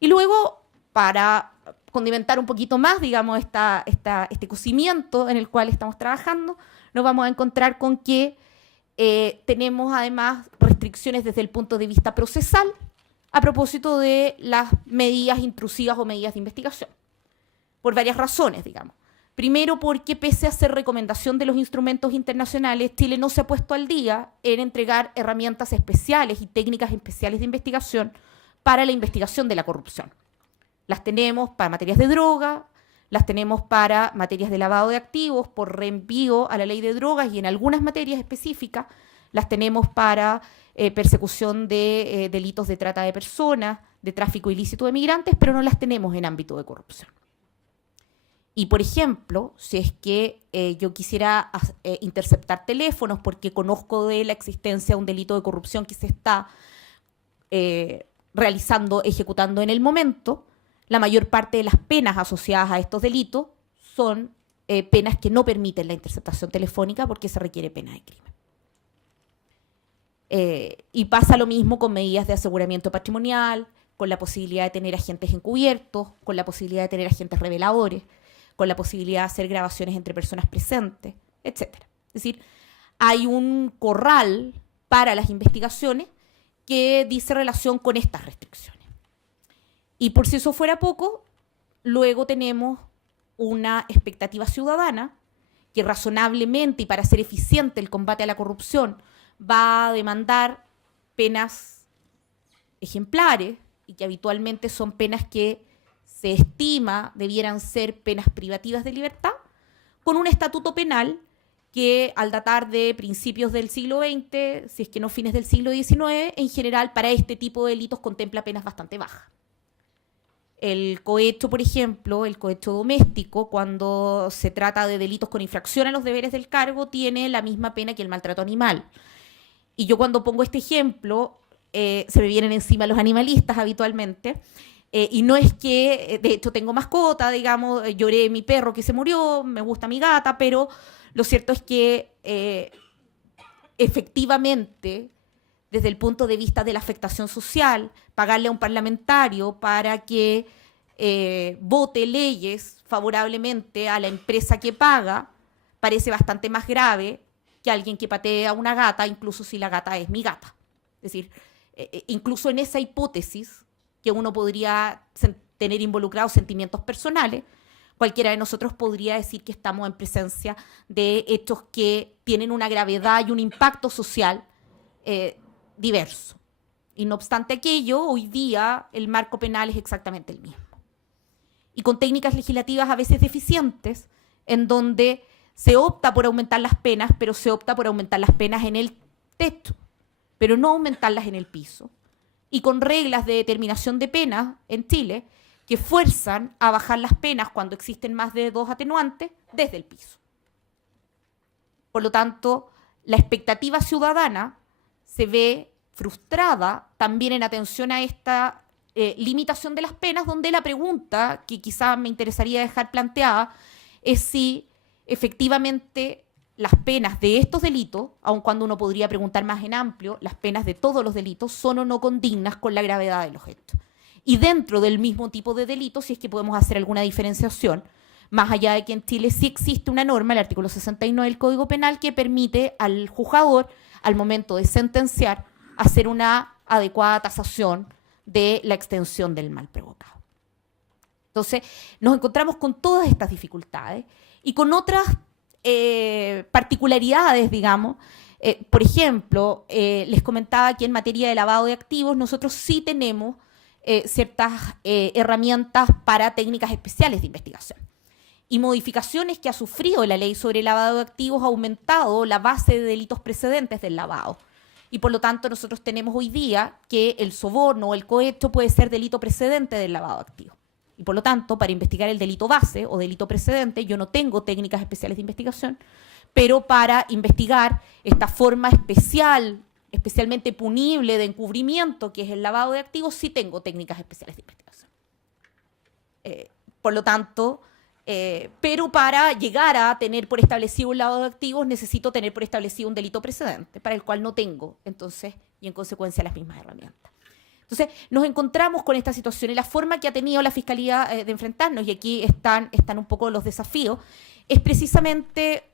Y luego, para condimentar un poquito más, digamos, este cocimiento en el cual estamos trabajando, nos vamos a encontrar con que tenemos además restricciones desde el punto de vista procesal a propósito de las medidas intrusivas o medidas de investigación, por varias razones, digamos. Primero, porque pese a ser recomendación de los instrumentos internacionales, Chile no se ha puesto al día en entregar herramientas especiales y técnicas especiales de investigación para la investigación de la corrupción. Las tenemos para materias de droga, las tenemos para materias de lavado de activos, por reenvío a la ley de drogas, y en algunas materias específicas las tenemos para persecución de delitos de trata de personas, de tráfico ilícito de migrantes, pero no las tenemos en ámbito de corrupción. Y, por ejemplo, si es que yo quisiera interceptar teléfonos porque conozco de la existencia de un delito de corrupción que se está realizando, ejecutando en el momento, la mayor parte de las penas asociadas a estos delitos son penas que no permiten la interceptación telefónica porque se requiere pena de crimen. Y pasa lo mismo con medidas de aseguramiento patrimonial, con la posibilidad de tener agentes encubiertos, con la posibilidad de tener agentes reveladores, con la posibilidad de hacer grabaciones entre personas presentes, etc. Es decir, hay un corral para las investigaciones que dice relación con estas restricciones. Y por si eso fuera poco, luego tenemos una expectativa ciudadana que razonablemente y para ser eficiente el combate a la corrupción va a demandar penas ejemplares y que habitualmente son penas que se estima debieran ser penas privativas de libertad, con un estatuto penal que al datar de principios del siglo XX, si es que no fines del siglo XIX, en general para este tipo de delitos contempla penas bastante bajas. El cohecho, por ejemplo, el cohecho doméstico, cuando se trata de delitos con infracción a los deberes del cargo, tiene la misma pena que el maltrato animal. Y yo cuando pongo este ejemplo, se me vienen encima los animalistas habitualmente, y no es que, de hecho tengo mascota, digamos, lloré mi perro que se murió, me gusta mi gata, pero lo cierto es que efectivamente, desde el punto de vista de la afectación social, pagarle a un parlamentario para que vote leyes favorablemente a la empresa que paga, parece bastante más grave que alguien que patee a una gata, incluso si la gata es mi gata. Es decir, incluso en esa hipótesis que uno podría tener involucrados sentimientos personales, cualquiera de nosotros podría decir que estamos en presencia de hechos que tienen una gravedad y un impacto social diverso. Y no obstante aquello, hoy día el marco penal es exactamente el mismo. Y con técnicas legislativas a veces deficientes, en donde se opta por aumentar las penas, pero se opta por aumentar las penas en el techo, pero no aumentarlas en el piso. Y con reglas de determinación de penas en Chile que fuerzan a bajar las penas cuando existen más de 2 atenuantes desde el piso. Por lo tanto, la expectativa ciudadana se ve frustrada también en atención a esta limitación de las penas, donde la pregunta que quizá me interesaría dejar planteada es si efectivamente las penas de estos delitos, aun cuando uno podría preguntar más en amplio, las penas de todos los delitos son o no condignas con la gravedad de los hechos. Y dentro del mismo tipo de delitos, si es que podemos hacer alguna diferenciación, más allá de que en Chile sí existe una norma, el artículo 69 del Código Penal, que permite al juzgador, al momento de sentenciar, hacer una adecuada tasación de la extensión del mal provocado. Entonces, nos encontramos con todas estas dificultades y con otras particularidades, digamos. Por ejemplo, les comentaba que en materia de lavado de activos nosotros sí tenemos ciertas herramientas para técnicas especiales de investigación. Y modificaciones que ha sufrido la ley sobre lavado de activos ha aumentado la base de delitos precedentes del lavado. Y por lo tanto nosotros tenemos hoy día que el soborno o el cohecho puede ser delito precedente del lavado de activos. Y por lo tanto, para investigar el delito base o delito precedente, yo no tengo técnicas especiales de investigación, pero para investigar esta forma especial, especialmente punible de encubrimiento, que es el lavado de activos, sí tengo técnicas especiales de investigación. Por lo tanto, pero para llegar a tener por establecido un lavado de activos, necesito tener por establecido un delito precedente, para el cual no tengo, entonces, y en consecuencia las mismas herramientas. Entonces, nos encontramos con esta situación y la forma que ha tenido la Fiscalía de enfrentarnos, y aquí están un poco los desafíos, es precisamente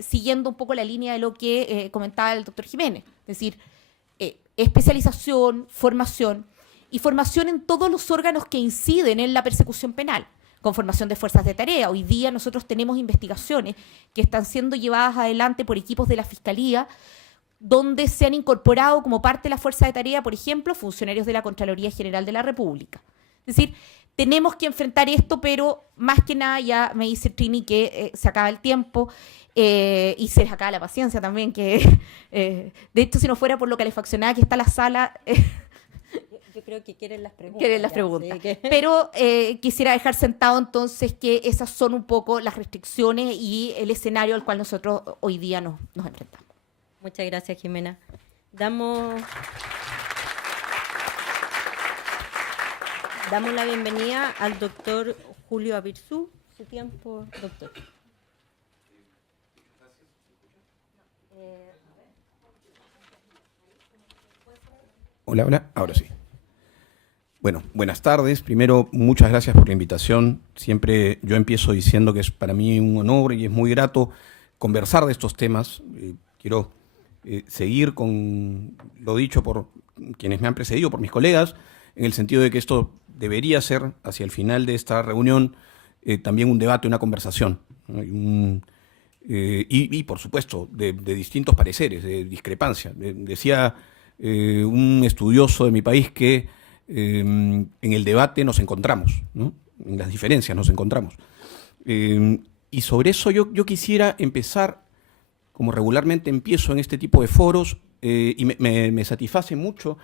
siguiendo un poco la línea de lo que comentaba el doctor Jiménez, es decir, especialización, formación, y formación en todos los órganos que inciden en la persecución penal, con formación de fuerzas de tarea. Hoy día nosotros tenemos investigaciones que están siendo llevadas adelante por equipos de la Fiscalía, donde se han incorporado como parte de la fuerza de tarea, por ejemplo, funcionarios de la Contraloría General de la República. Es decir, tenemos que enfrentar esto, pero más que nada, ya me dice Trini que se acaba el tiempo y se les acaba la paciencia también, que de hecho, si no fuera por lo calefaccionada que está la sala... Yo creo que quieren las preguntas. Quieren las preguntas. Sí, pero quisiera dejar sentado entonces que esas son un poco las restricciones y el escenario al cual nosotros hoy día nos enfrentamos. Muchas gracias, Jimena. Damos la bienvenida al doctor Julio Abirzú. Su tiempo, doctor. Hola, ahora sí. Bueno, buenas tardes. Primero, muchas gracias por la invitación. Siempre yo empiezo diciendo que es para mí un honor y es muy grato conversar de estos temas. Quiero seguir con lo dicho por quienes me han precedido, por mis colegas, en el sentido de que esto debería ser, hacia el final de esta reunión, también un debate, una conversación, ¿no? Y por supuesto, de distintos pareceres, de discrepancia. Decía un estudioso de mi país que en el debate nos encontramos, ¿no? En las diferencias nos encontramos. Y sobre eso yo quisiera empezar, como regularmente empiezo en este tipo de foros, y me satisface mucho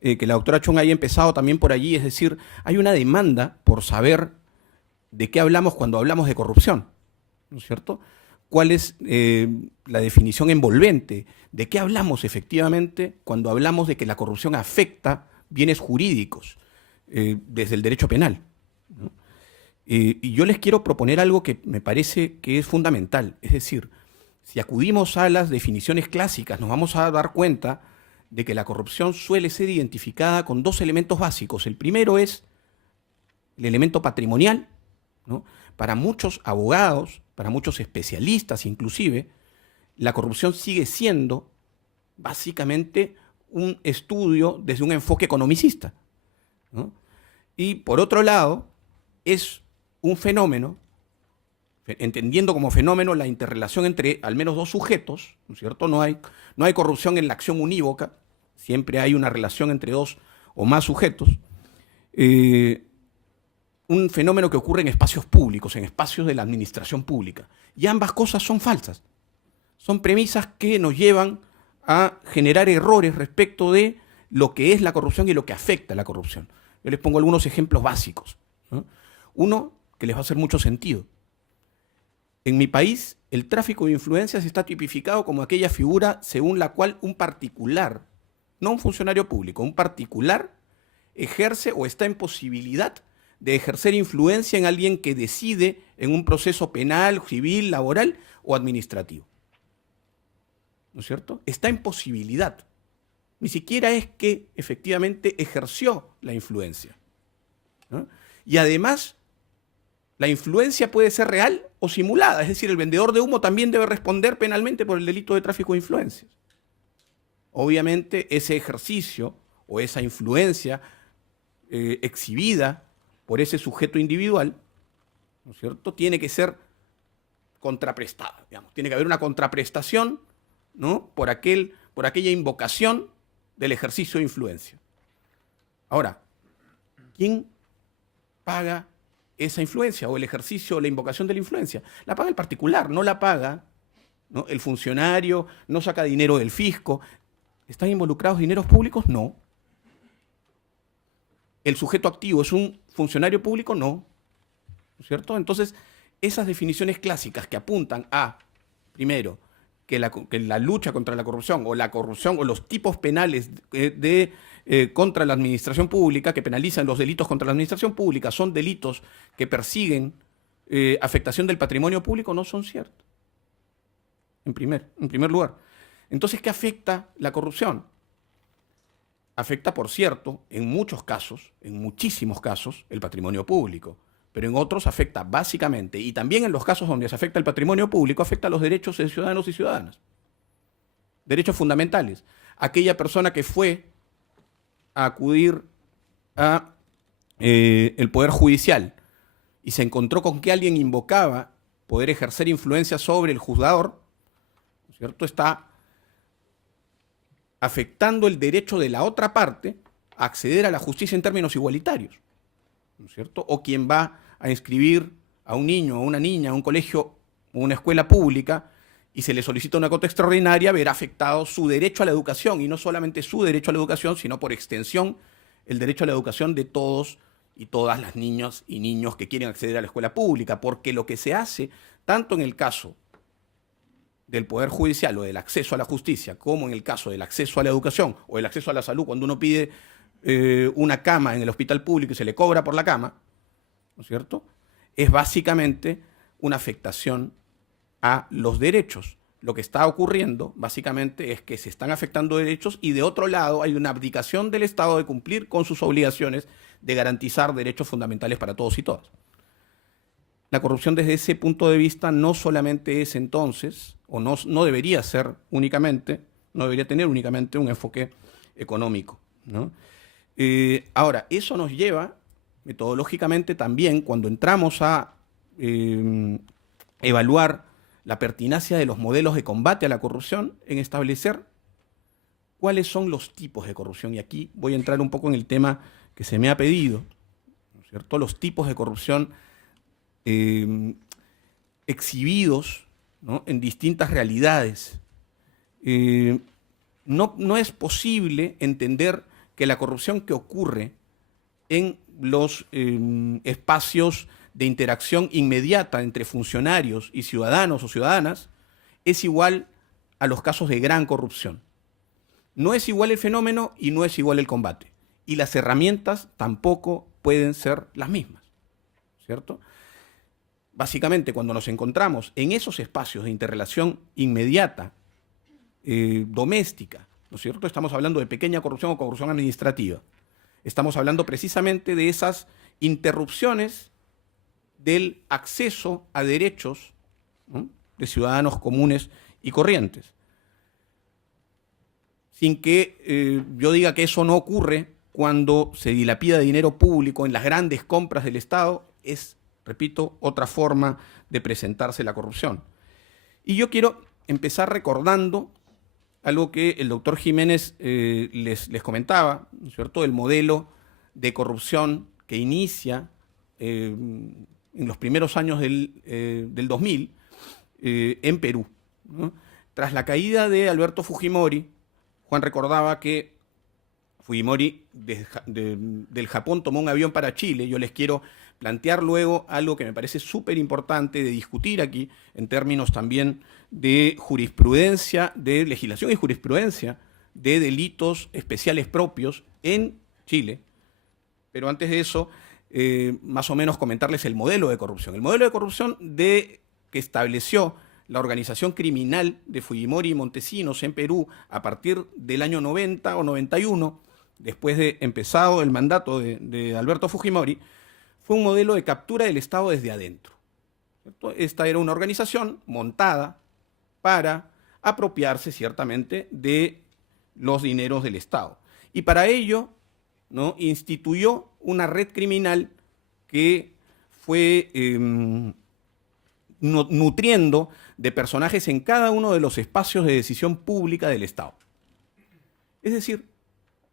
que la doctora Chong haya empezado también por allí, es decir, hay una demanda por saber de qué hablamos cuando hablamos de corrupción, ¿no es cierto? ¿Cuál es la definición envolvente? ¿De qué hablamos efectivamente cuando hablamos de que la corrupción afecta bienes jurídicos desde el derecho penal, ¿no? Y yo les quiero proponer algo que me parece que es fundamental, es decir, si acudimos a las definiciones clásicas, nos vamos a dar cuenta de que la corrupción suele ser identificada con dos elementos básicos. El primero es el elemento patrimonial, ¿no? Para muchos abogados, para muchos especialistas inclusive, la corrupción sigue siendo básicamente un estudio desde un enfoque economicista, ¿no? Y por otro lado, es un fenómeno, entendiendo como fenómeno la interrelación entre al menos dos sujetos, ¿no es cierto? No hay corrupción en la acción unívoca, siempre hay una relación entre dos o más sujetos. Un fenómeno que ocurre en espacios públicos, en espacios de la administración pública. Y ambas cosas son falsas. Son premisas que nos llevan a generar errores respecto de lo que es la corrupción y lo que afecta a la corrupción. Yo les pongo algunos ejemplos básicos, ¿no? Uno que les va a hacer mucho sentido. En mi país, el tráfico de influencias está tipificado como aquella figura según la cual un particular, no un funcionario público, un particular ejerce o está en posibilidad de ejercer influencia en alguien que decide en un proceso penal, civil, laboral o administrativo. ¿No es cierto? Está en posibilidad. Ni siquiera es que efectivamente ejerció la influencia, ¿no? Y además, la influencia puede ser real o simulada, es decir, el vendedor de humo también debe responder penalmente por el delito de tráfico de influencias. Obviamente, ese ejercicio o esa influencia exhibida por ese sujeto individual, ¿no es cierto?, tiene que ser contraprestada, digamos. Tiene que haber una contraprestación, ¿no?, por aquella invocación del ejercicio de influencia. Ahora, ¿quién paga esa influencia o el ejercicio o la invocación de la influencia? La paga el particular, no la paga, ¿no?, el funcionario, no saca dinero del fisco. ¿Están involucrados dineros públicos? No. ¿El sujeto activo es un funcionario público? No. ¿No es cierto? Entonces, esas definiciones clásicas que apuntan a, primero, que la lucha contra la corrupción o los tipos penales contra la administración pública, que penalizan los delitos contra la administración pública, son delitos que persiguen afectación del patrimonio público, no son ciertos. En primer lugar. Entonces, ¿qué afecta la corrupción? Afecta, por cierto, en muchos casos, en muchísimos casos, el patrimonio público, pero en otros afecta básicamente, y también en los casos donde se afecta el patrimonio público, afecta a los derechos de ciudadanos y ciudadanas. Derechos fundamentales. Aquella persona que fue a acudir a el Poder Judicial y se encontró con que alguien invocaba poder ejercer influencia sobre el juzgador, ¿no es cierto?, está afectando el derecho de la otra parte a acceder a la justicia en términos igualitarios, ¿no es cierto? O quien va a inscribir a un niño, a una niña, a un colegio o una escuela pública y se le solicita una cuota extraordinaria, verá afectado su derecho a la educación, y no solamente su derecho a la educación, sino por extensión el derecho a la educación de todos y todas las niñas y niños que quieren acceder a la escuela pública, porque lo que se hace, tanto en el caso del Poder Judicial o del acceso a la justicia, como en el caso del acceso a la educación o el acceso a la salud, cuando uno pide una cama en el hospital público y se le cobra por la cama, ¿no es cierto?, es básicamente una afectación a los derechos. Lo que está ocurriendo básicamente es que se están afectando derechos y de otro lado hay una abdicación del Estado de cumplir con sus obligaciones de garantizar derechos fundamentales para todos y todas. La corrupción desde ese punto de vista no solamente es entonces, o no debería ser únicamente, no debería tener únicamente un enfoque económico, ¿no? Ahora, eso nos lleva metodológicamente también, cuando entramos a evaluar la pertinacia de los modelos de combate a la corrupción, en establecer cuáles son los tipos de corrupción. Y aquí voy a entrar un poco en el tema que se me ha pedido, ¿no es cierto? Los tipos de corrupción. En exhibidos, ¿no?, en distintas realidades. No es posible entender que la corrupción que ocurre en los espacios de interacción inmediata entre funcionarios y ciudadanos o ciudadanas es igual a los casos de gran corrupción. No es igual el fenómeno y no es igual el combate. Y las herramientas tampoco pueden ser las mismas, ¿cierto? Básicamente, cuando nos encontramos en esos espacios de interrelación inmediata, doméstica, ¿no es cierto? Estamos hablando de pequeña corrupción o corrupción administrativa. Estamos hablando precisamente de esas interrupciones del acceso a derechos, ¿no?, de ciudadanos comunes y corrientes. Sin que yo diga que eso no ocurre cuando se dilapida dinero público en las grandes compras del Estado, es, repito, otra forma de presentarse la corrupción. Y yo quiero empezar recordando algo que el doctor Jiménez les comentaba, ¿no es cierto?, el modelo de corrupción que inicia en los primeros años del 2000 en Perú, ¿no? Tras la caída de Alberto Fujimori, Juan recordaba que Fujimori del Japón tomó un avión para Chile. Yo les quiero plantear luego algo que me parece súper importante de discutir aquí, en términos también de jurisprudencia, de legislación y jurisprudencia, de delitos especiales propios en Chile. Pero antes de eso, más o menos comentarles el modelo de corrupción. El modelo de corrupción que estableció la organización criminal de Fujimori y Montesinos en Perú a partir del año 90 o 91, después de empezado el mandato de Alberto Fujimori, fue un modelo de captura del Estado desde adentro, ¿cierto? Esta era una organización montada para apropiarse ciertamente de los dineros del Estado. Y para ello, ¿no?, instituyó una red criminal que fue nutriendo de personajes en cada uno de los espacios de decisión pública del Estado. Es decir,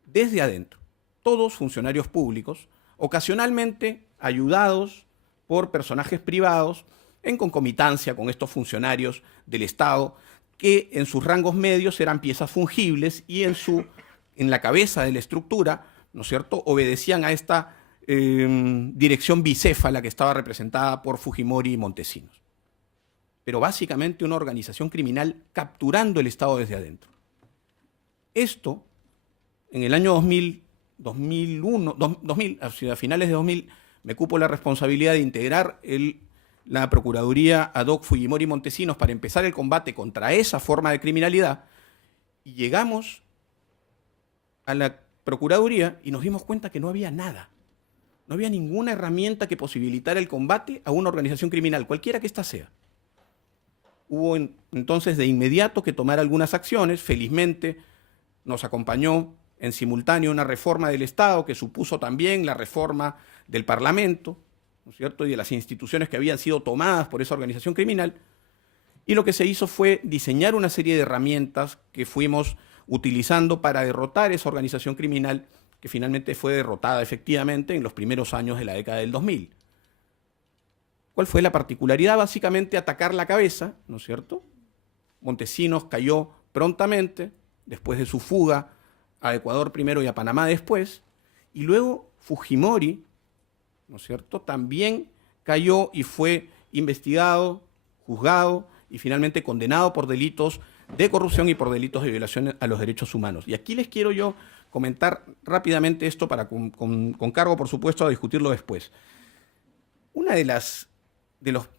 desde adentro, todos funcionarios públicos, ocasionalmente ayudados por personajes privados, en concomitancia con estos funcionarios del Estado, que en sus rangos medios eran piezas fungibles y en la cabeza de la estructura, ¿no es cierto?, obedecían a esta dirección bicéfala que estaba representada por Fujimori y Montesinos. Pero básicamente una organización criminal capturando el Estado desde adentro. Esto, en el año 2000, a finales de 2000, me cupo la responsabilidad de integrar la Procuraduría ad hoc Fujimori y Montesinos para empezar el combate contra esa forma de criminalidad, y llegamos a la Procuraduría y nos dimos cuenta que no había nada. No había ninguna herramienta que posibilitara el combate a una organización criminal, cualquiera que ésta sea. Hubo entonces de inmediato que tomar algunas acciones. Felizmente nos acompañó en simultáneo una reforma del Estado que supuso también la reforma del Parlamento, ¿no es cierto?, y de las instituciones que habían sido tomadas por esa organización criminal. Y lo que se hizo fue diseñar una serie de herramientas que fuimos utilizando para derrotar esa organización criminal, que finalmente fue derrotada efectivamente en los primeros años de la década del 2000. ¿Cuál fue la particularidad? Básicamente atacar la cabeza, ¿no es cierto? Montesinos cayó prontamente, después de su fuga a Ecuador primero y a Panamá después, y luego Fujimori, ¿no es cierto?, también cayó y fue investigado, juzgado y finalmente condenado por delitos de corrupción y por delitos de violación a los derechos humanos. Y aquí les quiero yo comentar rápidamente esto para con cargo, por supuesto, a discutirlo después. Una de los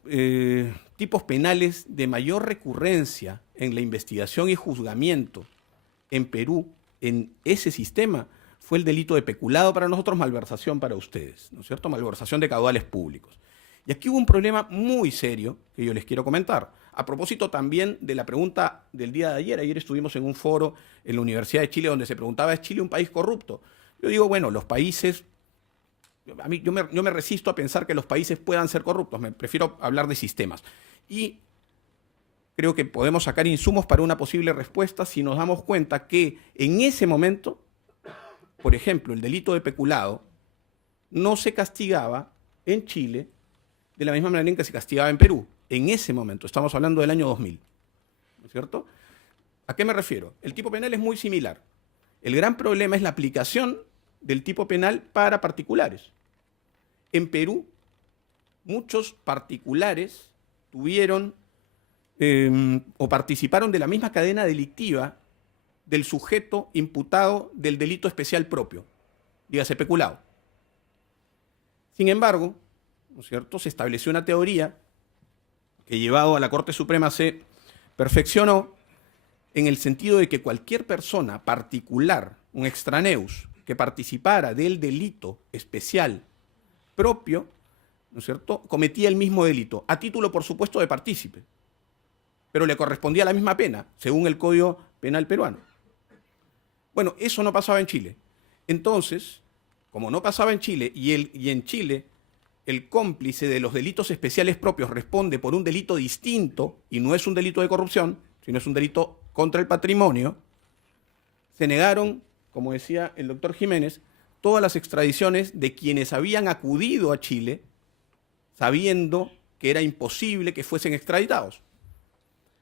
tipos penales de mayor recurrencia en la investigación y juzgamiento en Perú, en ese sistema, fue el delito de peculado para nosotros, malversación para ustedes, ¿no es cierto?, malversación de caudales públicos. Y aquí hubo un problema muy serio que yo les quiero comentar. A propósito también de la pregunta del día de ayer. Ayer estuvimos en un foro en la Universidad de Chile donde se preguntaba, ¿es Chile un país corrupto? Yo digo, bueno, los países... yo me resisto a pensar que los países puedan ser corruptos. Me prefiero hablar de sistemas. Y creo que podemos sacar insumos para una posible respuesta si nos damos cuenta que en ese momento, por ejemplo, el delito de peculado no se castigaba en Chile de la misma manera en que se castigaba en Perú. en ese momento, estamos hablando del año 2000, ¿no es cierto? ¿A qué me refiero? El tipo penal es muy similar. El gran problema es la aplicación del tipo penal para particulares. En Perú, muchos particulares tuvieron o participaron de la misma cadena delictiva del sujeto imputado del delito especial propio, dígase peculado. Sin embargo, ¿no es cierto?, se estableció una teoría que, llevado a la Corte Suprema, se perfeccionó en el sentido de que cualquier persona particular, un extraneus, que participara del delito especial propio, ¿no es cierto?, cometía el mismo delito, a título, por supuesto, de partícipe, pero le correspondía la misma pena, según el Código Penal peruano. Bueno, eso no pasaba en Chile. Entonces, como no pasaba en Chile, y en Chile el cómplice de los delitos especiales propios responde por un delito distinto, y no es un delito de corrupción, sino es un delito contra el patrimonio, se negaron, como decía el doctor Jiménez, todas las extradiciones de quienes habían acudido a Chile sabiendo que era imposible que fuesen extraditados.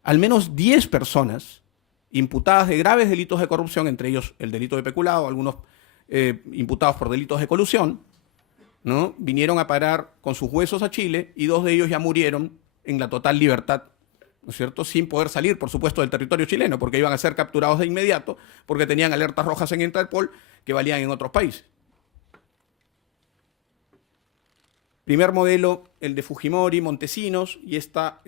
Al menos 10 personas imputadas de graves delitos de corrupción, entre ellos el delito de peculado, algunos imputados por delitos de colusión, ¿no?, vinieron a parar con sus huesos a Chile, y 2 de ellos ya murieron en la total libertad, ¿no es cierto?, sin poder salir, por supuesto, del territorio chileno, porque iban a ser capturados de inmediato, porque tenían alertas rojas en Interpol que valían en otros países. Primer modelo, el de Fujimori, Montesinos, y esta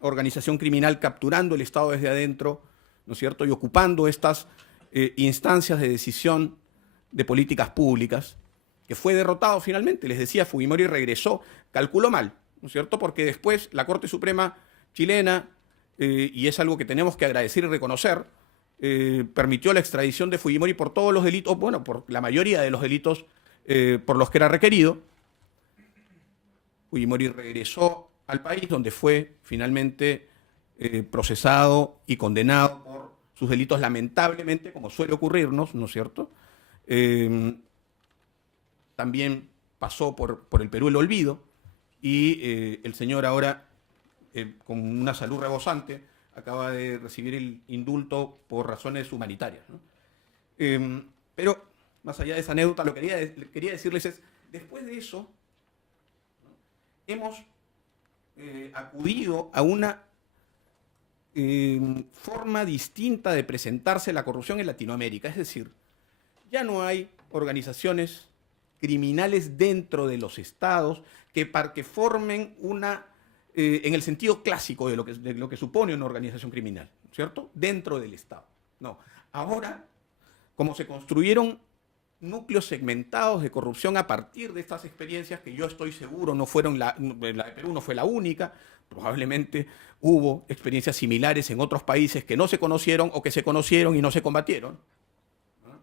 organización criminal capturando el Estado desde adentro, ¿no es cierto?, y ocupando estas instancias de decisión de políticas públicas, que fue derrotado finalmente. Les decía, Fujimori regresó, calculó mal, ¿no es cierto?, porque después la Corte Suprema chilena, y es algo que tenemos que agradecer y reconocer, permitió la extradición de Fujimori por todos los delitos, bueno, por la mayoría de los delitos por los que era requerido. Fujimori regresó al país, donde fue finalmente procesado y condenado por sus delitos, lamentablemente, como suele ocurrirnos, ¿no es cierto? También pasó por el Perú el olvido, y el señor ahora, con una salud rebosante, acaba de recibir el indulto por razones humanitarias, ¿no? Pero, más allá de esa anécdota, lo que quería decirles es, después de eso, ¿no?, hemos acudido a una forma distinta de presentarse la corrupción en Latinoamérica. Es decir, ya no hay organizaciones criminales dentro de los estados que formen una, en el sentido clásico de lo que supone una organización criminal, ¿cierto?, dentro del estado. No, ahora, como se construyeron núcleos segmentados de corrupción a partir de estas experiencias, que yo estoy seguro no fueron la de Perú no fue la única, probablemente hubo experiencias similares en otros países que no se conocieron o que se conocieron y no se combatieron, ¿no?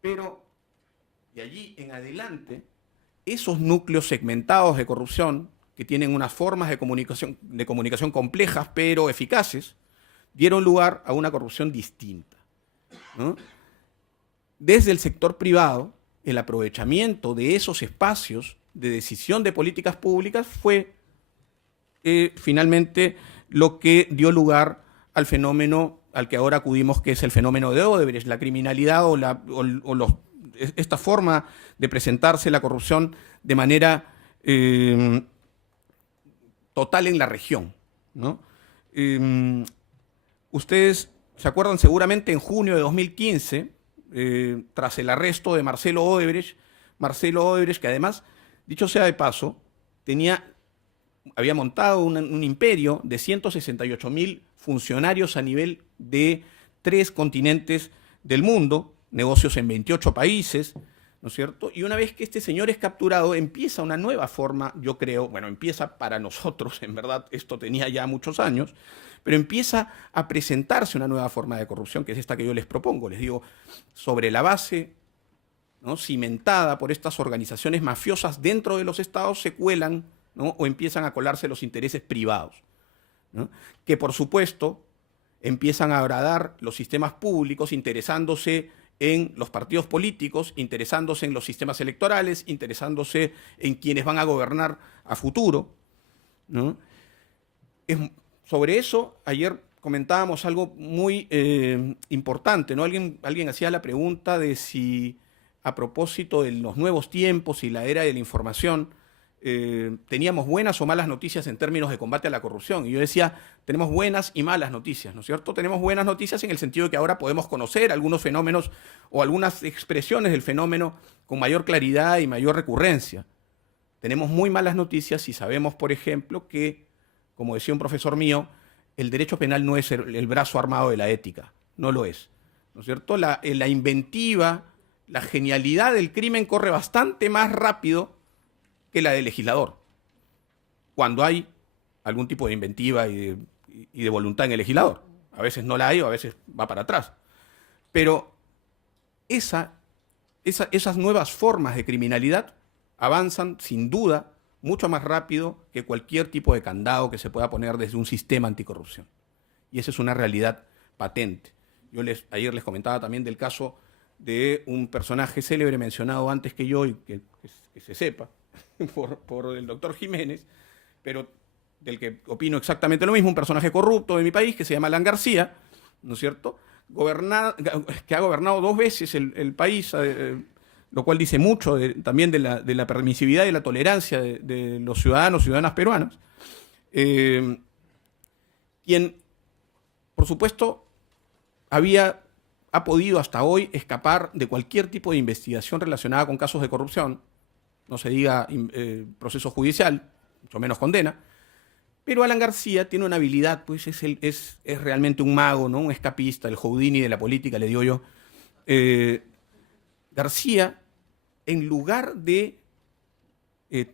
Pero de allí en adelante, esos núcleos segmentados de corrupción, que tienen unas formas de comunicación complejas pero eficaces, dieron lugar a una corrupción distinta, ¿no? Desde el sector privado, el aprovechamiento de esos espacios de decisión de políticas públicas fue finalmente lo que dio lugar al fenómeno al que ahora acudimos, que es el fenómeno de Odebrecht, la criminalidad esta forma de presentarse la corrupción de manera total en la región, ¿no? Ustedes se acuerdan seguramente en junio de 2015, tras el arresto de Marcelo Odebrecht, que además, dicho sea de paso, había montado un imperio de 168.000 funcionarios a nivel de 3 continentes del mundo, negocios en 28 países, ¿no es cierto? Y una vez que este señor es capturado, empieza una nueva forma, yo creo, bueno, empieza para nosotros, en verdad, esto tenía ya muchos años, pero empieza a presentarse una nueva forma de corrupción, que es esta que yo les propongo. Les digo, sobre la base, ¿no?, cimentada por estas organizaciones mafiosas dentro de los estados, se cuelan, ¿no?, o empiezan a colarse los intereses privados, ¿no?, que por supuesto empiezan a agradar los sistemas públicos, interesándose en los partidos políticos, interesándose en los sistemas electorales, interesándose en quienes van a gobernar a futuro, ¿no? Sobre eso, ayer comentábamos algo muy importante, ¿no? Alguien hacía la pregunta de si, a propósito de los nuevos tiempos y la era de la información, teníamos buenas o malas noticias en términos de combate a la corrupción. Y yo decía, tenemos buenas y malas noticias, ¿no es cierto? Tenemos buenas noticias en el sentido de que ahora podemos conocer algunos fenómenos o algunas expresiones del fenómeno con mayor claridad y mayor recurrencia. Tenemos muy malas noticias si sabemos, por ejemplo, que, como decía un profesor mío, el derecho penal no es el brazo armado de la ética, no lo es, ¿no es cierto? La inventiva, la genialidad del crimen corre bastante más rápido que la del legislador, cuando hay algún tipo de inventiva y de voluntad en el legislador. A veces no la hay o a veces va para atrás. Pero esas nuevas formas de criminalidad avanzan sin duda mucho más rápido que cualquier tipo de candado que se pueda poner desde un sistema anticorrupción. Y esa es una realidad patente. Ayer les comentaba también del caso de un personaje célebre mencionado antes que yo y que se sepa por el doctor Jiménez, pero del que opino exactamente lo mismo, un personaje corrupto de mi país que se llama Alan García, ¿no es cierto? Que ha gobernado 2 veces el país, lo cual dice mucho también de la permisividad y de la tolerancia de los ciudadanos y ciudadanas peruanas, quien, por supuesto, ha podido hasta hoy escapar de cualquier tipo de investigación relacionada con casos de corrupción, no se diga proceso judicial, mucho menos condena, pero Alan García tiene una habilidad, pues es realmente un mago, ¿no? Un escapista, el Houdini de la política, le digo yo. García, en lugar de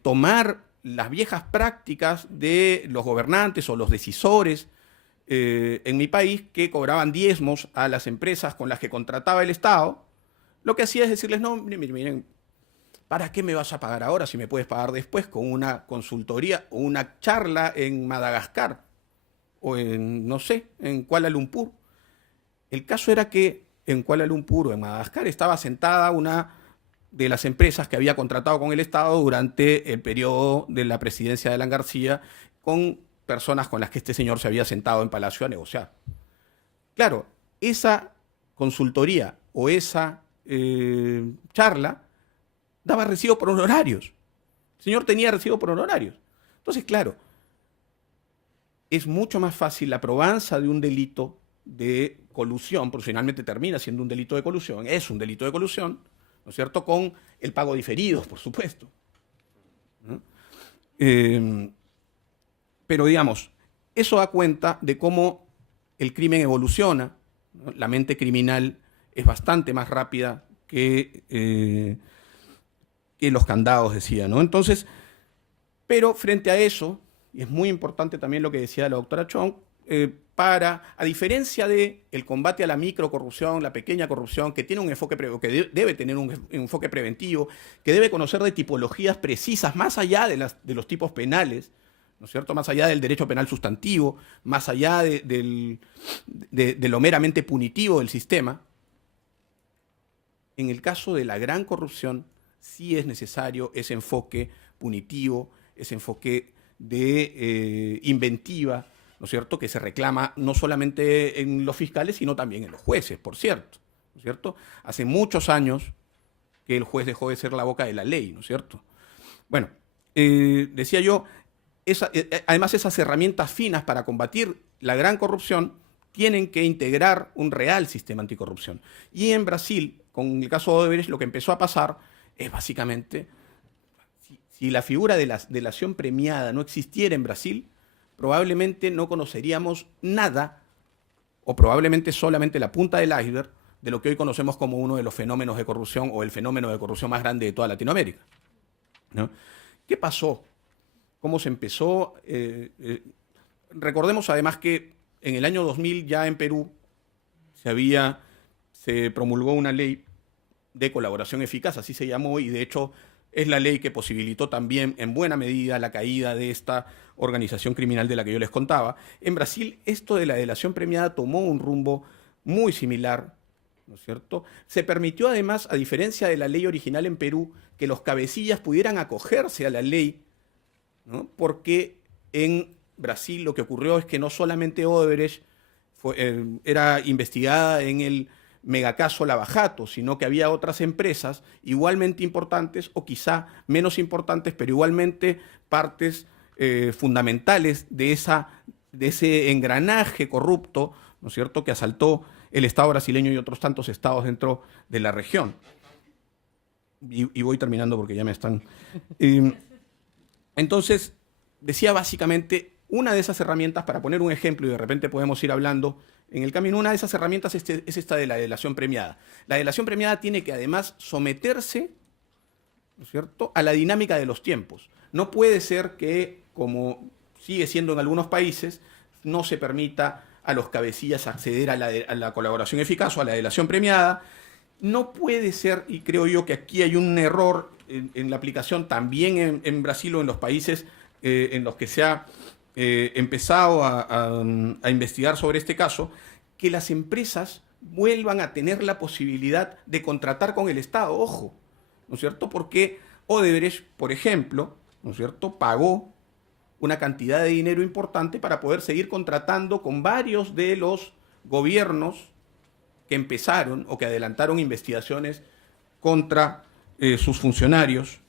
tomar las viejas prácticas de los gobernantes o los decisores en mi país que cobraban diezmos a las empresas con las que contrataba el Estado, lo que hacía es decirles, no, miren, ¿para qué me vas a pagar ahora si me puedes pagar después con una consultoría o una charla en Madagascar o no sé, en Kuala Lumpur? El caso era que en Kuala Lumpur o en Madagascar estaba sentada una de las empresas que había contratado con el Estado durante el periodo de la presidencia de Alan García, con personas con las que este señor se había sentado en Palacio a negociar. Claro, esa consultoría o esa charla daba recibo por honorarios. El señor tenía recibo por honorarios. Entonces, claro, es mucho más fácil la probanza de un delito de colusión, porque finalmente termina siendo un delito de colusión, es un delito de colusión, ¿no es cierto?, con el pago diferido, por supuesto, ¿no? Pero digamos, eso da cuenta de cómo el crimen evoluciona, ¿no? La mente criminal es bastante más rápida que los candados, decía, ¿no? Entonces, pero frente a eso, y es muy importante también lo que decía la doctora Chong, a diferencia del combate a la microcorrupción, la pequeña corrupción, que tiene un enfoque debe tener un enfoque preventivo, que debe conocer de tipologías precisas, más allá de los tipos penales, ¿no es cierto? Más allá del derecho penal sustantivo, más allá de lo meramente punitivo del sistema. En el caso de la gran corrupción, sí es necesario ese enfoque punitivo, ese enfoque de inventiva, ¿no es cierto?, que se reclama no solamente en los fiscales, sino también en los jueces, por cierto, ¿no es cierto? Hace muchos años que el juez dejó de ser la boca de la ley, ¿no es cierto? Bueno, decía yo, además esas herramientas finas para combatir la gran corrupción tienen que integrar un real sistema anticorrupción. Y en Brasil, con el caso de Odebrecht, lo que empezó a pasar es básicamente, si la figura de la delación premiada no existiera en Brasil, probablemente no conoceríamos nada, o probablemente solamente la punta del iceberg, de lo que hoy conocemos como uno de los fenómenos de corrupción o el fenómeno de corrupción más grande de toda Latinoamérica, ¿no? ¿Qué pasó? ¿Cómo se empezó? Recordemos además que en el año 2000 ya en Perú se promulgó una ley de colaboración eficaz, así se llamó, y de hecho es la ley que posibilitó también en buena medida la caída de esta organización criminal de la que yo les contaba. En Brasil esto de la delación premiada tomó un rumbo muy similar, ¿no es cierto? Se permitió además, a diferencia de la ley original en Perú, que los cabecillas pudieran acogerse a la ley, ¿no? Porque en Brasil lo que ocurrió es que no solamente Odebrecht era investigada en el megacaso Lavajato, sino que había otras empresas igualmente importantes o quizá menos importantes, pero igualmente partes fundamentales de ese engranaje corrupto, ¿no es cierto?, que asaltó el Estado brasileño y otros tantos estados dentro de la región. Y voy terminando porque ya me están... entonces, decía básicamente, una de esas herramientas, para poner un ejemplo, y de repente podemos ir hablando en el camino, una de esas herramientas es esta de la delación premiada. La delación premiada tiene que además someterse, ¿no es cierto?, a la dinámica de los tiempos. No puede ser que, como sigue siendo en algunos países, no se permita a los cabecillas acceder a la colaboración eficaz o a la delación premiada. No puede ser, y creo yo que aquí hay un error en la aplicación también en Brasil o en los países en los que se ha empezado a investigar sobre este caso, que las empresas vuelvan a tener la posibilidad de contratar con el Estado, ojo, ¿no es cierto? Porque Odebrecht, por ejemplo, ¿no es cierto?, pagó una cantidad de dinero importante para poder seguir contratando con varios de los gobiernos que empezaron o que adelantaron investigaciones contra sus funcionarios.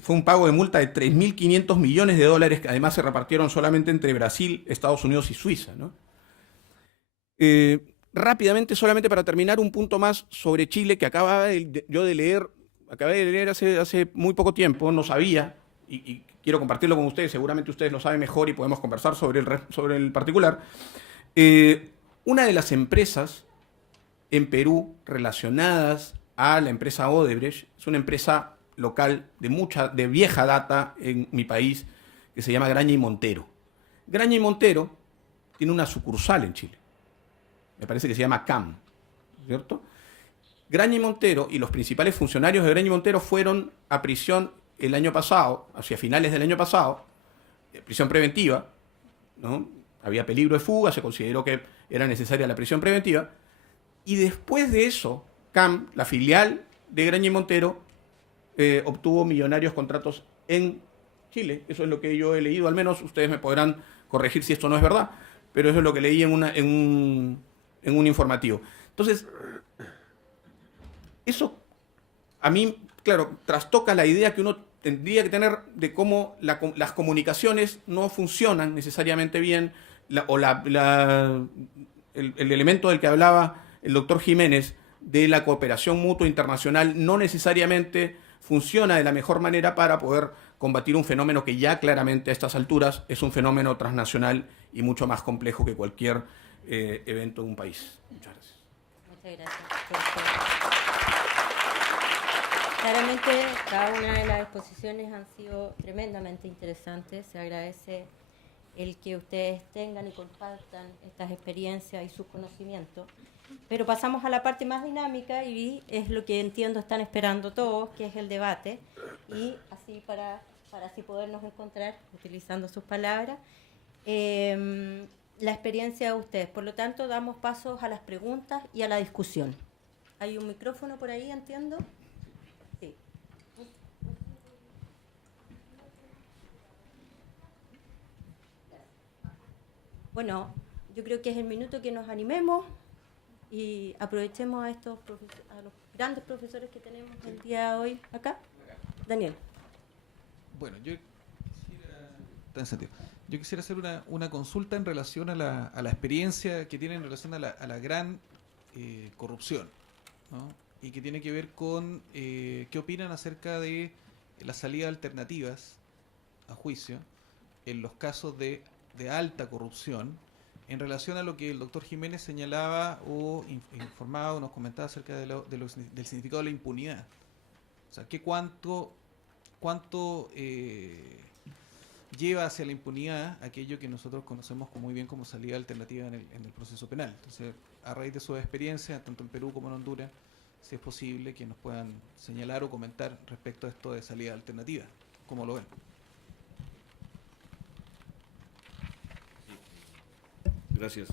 Fue un pago de multa de 3.500 millones de dólares que además se repartieron solamente entre Brasil, Estados Unidos y Suiza, ¿no? Rápidamente, solamente para terminar, un punto más sobre Chile que acabé de leer hace muy poco tiempo, no sabía, y quiero compartirlo con ustedes, seguramente ustedes lo saben mejor y podemos conversar sobre el particular. Una de las empresas en Perú relacionadas a la empresa Odebrecht es una empresa local de vieja data en mi país que se llama Graña y Montero. Graña y Montero tiene una sucursal en Chile. Me parece que se llama CAM, ¿cierto? Graña y Montero y los principales funcionarios de Graña y Montero fueron a prisión el año pasado, hacia finales del año pasado, prisión preventiva, ¿no? Había peligro de fuga, se consideró que era necesaria la prisión preventiva, y después de eso, CAM, la filial de Graña y Montero, obtuvo millonarios contratos en Chile. Eso es lo que yo he leído, al menos ustedes me podrán corregir si esto no es verdad, pero eso es lo que leí en un informativo. Entonces, eso a mí, claro, trastoca la idea que uno tendría que tener de cómo las comunicaciones no funcionan necesariamente bien, el elemento del que hablaba el doctor Jiménez, de la cooperación mutua internacional, no necesariamente funciona de la mejor manera para poder combatir un fenómeno que ya claramente a estas alturas es un fenómeno transnacional y mucho más complejo que cualquier evento en un país. Muchas gracias. Muchas gracias. Claramente, cada una de las exposiciones han sido tremendamente interesantes. Se agradece el que ustedes tengan y compartan estas experiencias y sus conocimientos. Pero pasamos a la parte más dinámica y es lo que entiendo están esperando todos, que es el debate. Y así para así podernos encontrar, utilizando sus palabras, la experiencia de ustedes. Por lo tanto, damos pasos a las preguntas y a la discusión. ¿Hay un micrófono por ahí, entiendo? Sí. Bueno, yo creo que es el minuto que nos animemos y aprovechemos a los grandes profesores que tenemos el día de hoy acá. Daniel. Bueno, yo quisiera hacer una consulta en relación a la experiencia que tiene en relación a la gran corrupción, ¿no? Y que tiene que ver con qué opinan acerca de las salidas alternativas a juicio en los casos de alta corrupción, en relación a lo que el doctor Jiménez señalaba o informaba o nos comentaba acerca del significado de la impunidad. O sea, ¿cuánto lleva hacia la impunidad aquello que nosotros conocemos muy bien como salida alternativa en el proceso penal? Entonces, a raíz de su experiencia, tanto en Perú como en Honduras, si es posible que nos puedan señalar o comentar respecto a esto de salida alternativa. ¿Cómo lo ven? Gracias.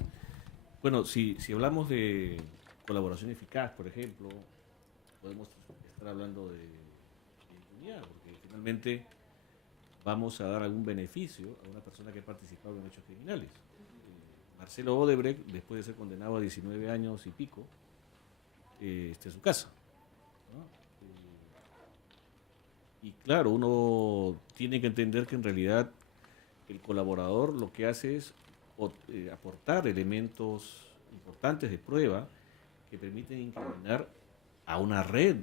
Bueno, si hablamos de colaboración eficaz, por ejemplo, podemos estar hablando de impunidad, porque finalmente vamos a dar algún beneficio a una persona que ha participado en hechos criminales. Marcelo Odebrecht, después de ser condenado a 19 años y pico, está en su casa, ¿no? Y claro, uno tiene que entender que en realidad el colaborador lo que hace es aportar elementos importantes de prueba que permiten incriminar a una red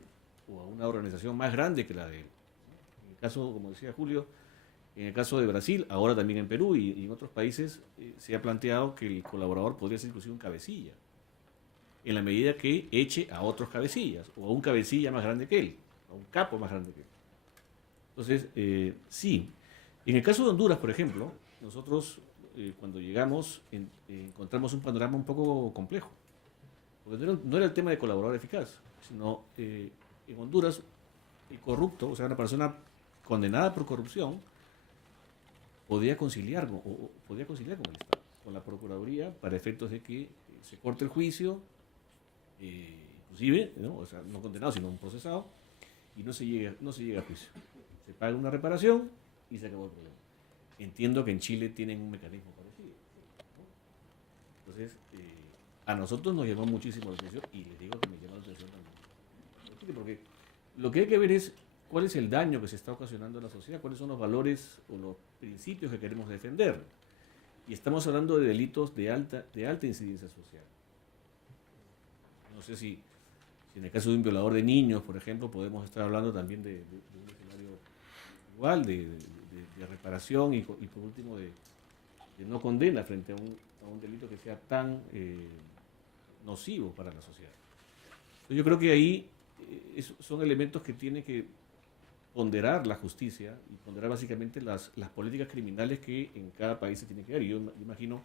o a una organización más grande que la de él. En el caso, como decía Julio, en el caso de Brasil, ahora también en Perú y en otros países, se ha planteado que el colaborador podría ser inclusive un cabecilla, en la medida que eche a otros cabecillas, o a un cabecilla más grande que él, a un capo más grande que él. Entonces, sí. En el caso de Honduras, por ejemplo, nosotros cuando llegamos encontramos un panorama un poco complejo. Porque no era el tema de colaborador eficaz, sino en Honduras el corrupto, o sea, una persona condenada por corrupción, podía conciliar con el Estado, con la Procuraduría, para efectos de que se corte el juicio, inclusive, ¿no? O sea, no condenado, sino un procesado, y no se llega a juicio. Se paga una reparación y se acabó el problema. Entiendo que en Chile tienen un mecanismo parecido, ¿no? Entonces, a nosotros nos llamó muchísimo la atención, y les digo que me llamó la atención también. Porque lo que hay que ver es cuál es el daño que se está ocasionando en la sociedad, cuáles son los valores o los principios que queremos defender. Y estamos hablando de delitos de alta incidencia social. No sé si en el caso de un violador de niños, por ejemplo, podemos estar hablando también de un escenario igual, de reparación y por último de no condena frente a un delito que sea tan nocivo para la sociedad. Entonces, yo creo que ahí son elementos que tiene que ponderar la justicia y ponderar básicamente las políticas criminales que en cada país se tienen que dar. Y yo imagino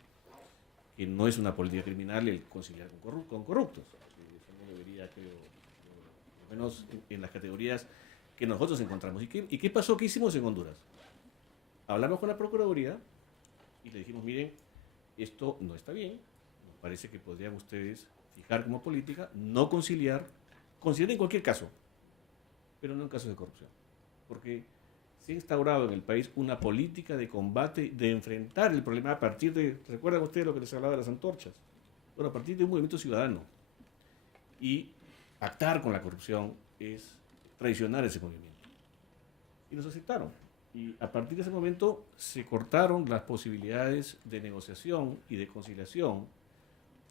que no es una política criminal el conciliar con corruptos. Eso no debería, creo, por lo menos en las categorías que nosotros encontramos. ¿Y qué pasó? ¿Qué hicimos en Honduras? Hablamos con la Procuraduría y le dijimos, miren, esto no está bien, nos parece que podrían ustedes fijar como política no conciliar en cualquier caso, pero no en casos de corrupción. Porque se ha instaurado en el país una política de combate, de enfrentar el problema a partir de, ¿recuerdan ustedes lo que les hablaba de las antorchas? Bueno, a partir de un movimiento ciudadano. Y pactar con la corrupción es traicionar ese movimiento. Y nos aceptaron. Y a partir de ese momento se cortaron las posibilidades de negociación y de conciliación,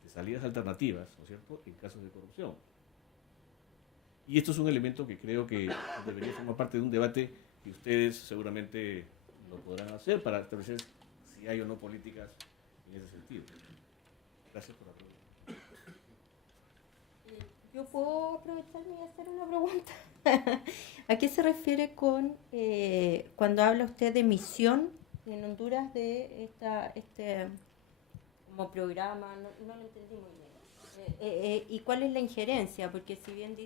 de salidas alternativas, ¿no es cierto?, en casos de corrupción. Y esto es un elemento que creo que debería formar parte de un debate que ustedes seguramente lo podrán hacer para establecer si hay o no políticas en ese sentido. Gracias por la pregunta. Yo puedo aprovecharme y hacer una pregunta. ¿A qué se refiere con cuando habla usted de misión en Honduras de este como programa? No lo entendí muy bien. ¿Y cuál es la injerencia? Porque si bien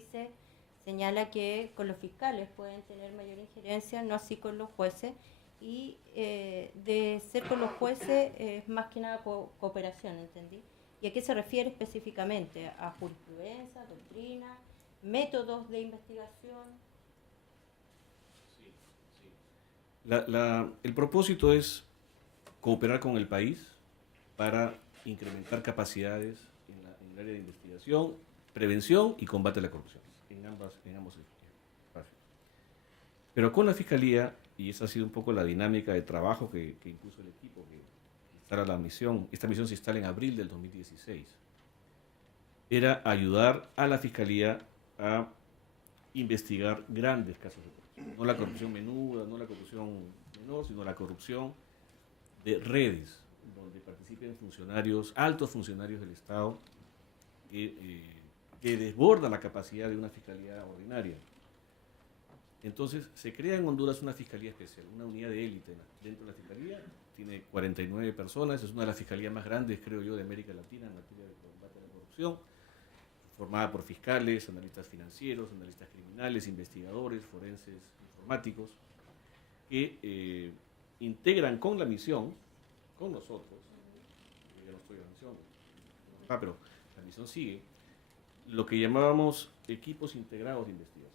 señala que con los fiscales pueden tener mayor injerencia, no así con los jueces, y de ser con los jueces es más que nada cooperación, ¿entendí? ¿Y a qué se refiere específicamente? ¿A jurisprudencia, doctrina, métodos de investigación? Sí. El propósito es cooperar con el país para incrementar capacidades en el área de investigación, prevención y combate a la corrupción, en ambos espacios. Pero con la Fiscalía, y esa ha sido un poco la dinámica de trabajo que impuso el equipo, que instala la misión, esta misión se instala en abril del 2016, era ayudar a la Fiscalía a investigar grandes casos de corrupción. No la corrupción menuda, no la corrupción menor, sino la corrupción de redes, donde participen funcionarios, altos funcionarios del Estado, que desborda la capacidad de una fiscalía ordinaria. Entonces, se crea en Honduras una fiscalía especial, una unidad de élite dentro de la fiscalía. Tiene 49 personas, es una de las fiscalías más grandes, creo yo, de América Latina en materia de combate a la corrupción, formada por fiscales, analistas financieros, analistas criminales, investigadores, forenses, informáticos, que integran con la misión, con nosotros, ya no estoy en la misión, pero la misión sigue, lo que llamábamos equipos integrados de investigación.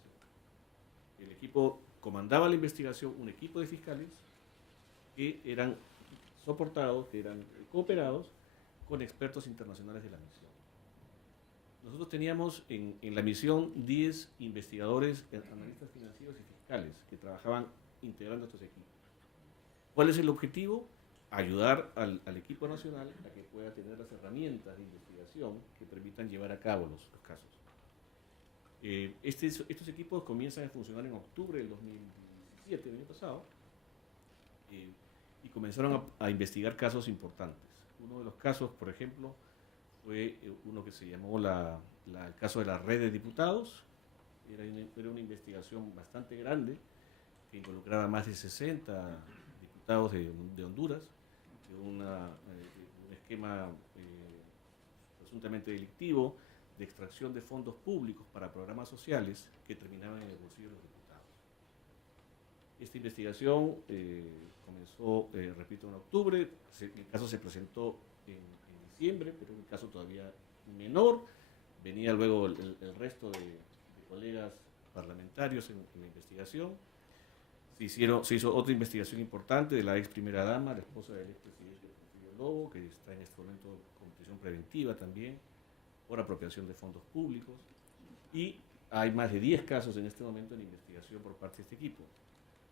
El equipo comandaba la investigación, un equipo de fiscales, que eran soportados, que eran cooperados con expertos internacionales de la misión. Nosotros teníamos en la misión 10 investigadores, analistas financieros y fiscales que trabajaban integrando estos equipos. ¿Cuál es el objetivo? Ayudar al equipo nacional a que pueda tener las herramientas de investigación que permitan llevar a cabo los casos. Estos equipos comienzan a funcionar en octubre del 2017, el año pasado, y comenzaron a investigar casos importantes. Uno de los casos, por ejemplo, fue uno que se llamó el caso de la red de diputados. Era una investigación bastante grande que involucraba a más de 60 diputados de Honduras, de un esquema presuntamente delictivo de extracción de fondos públicos para programas sociales que terminaban en el bolsillo de los diputados. Esta investigación comenzó, repito, en octubre. El caso se presentó en diciembre, pero un caso todavía menor. Venía luego el resto de colegas parlamentarios en la investigación. Se hizo otra investigación importante de la ex primera dama, la esposa del expresidente Porfirio Lobo, que está en este momento con prisión preventiva también, por apropiación de fondos públicos. Y hay más de 10 casos en este momento en investigación por parte de este equipo.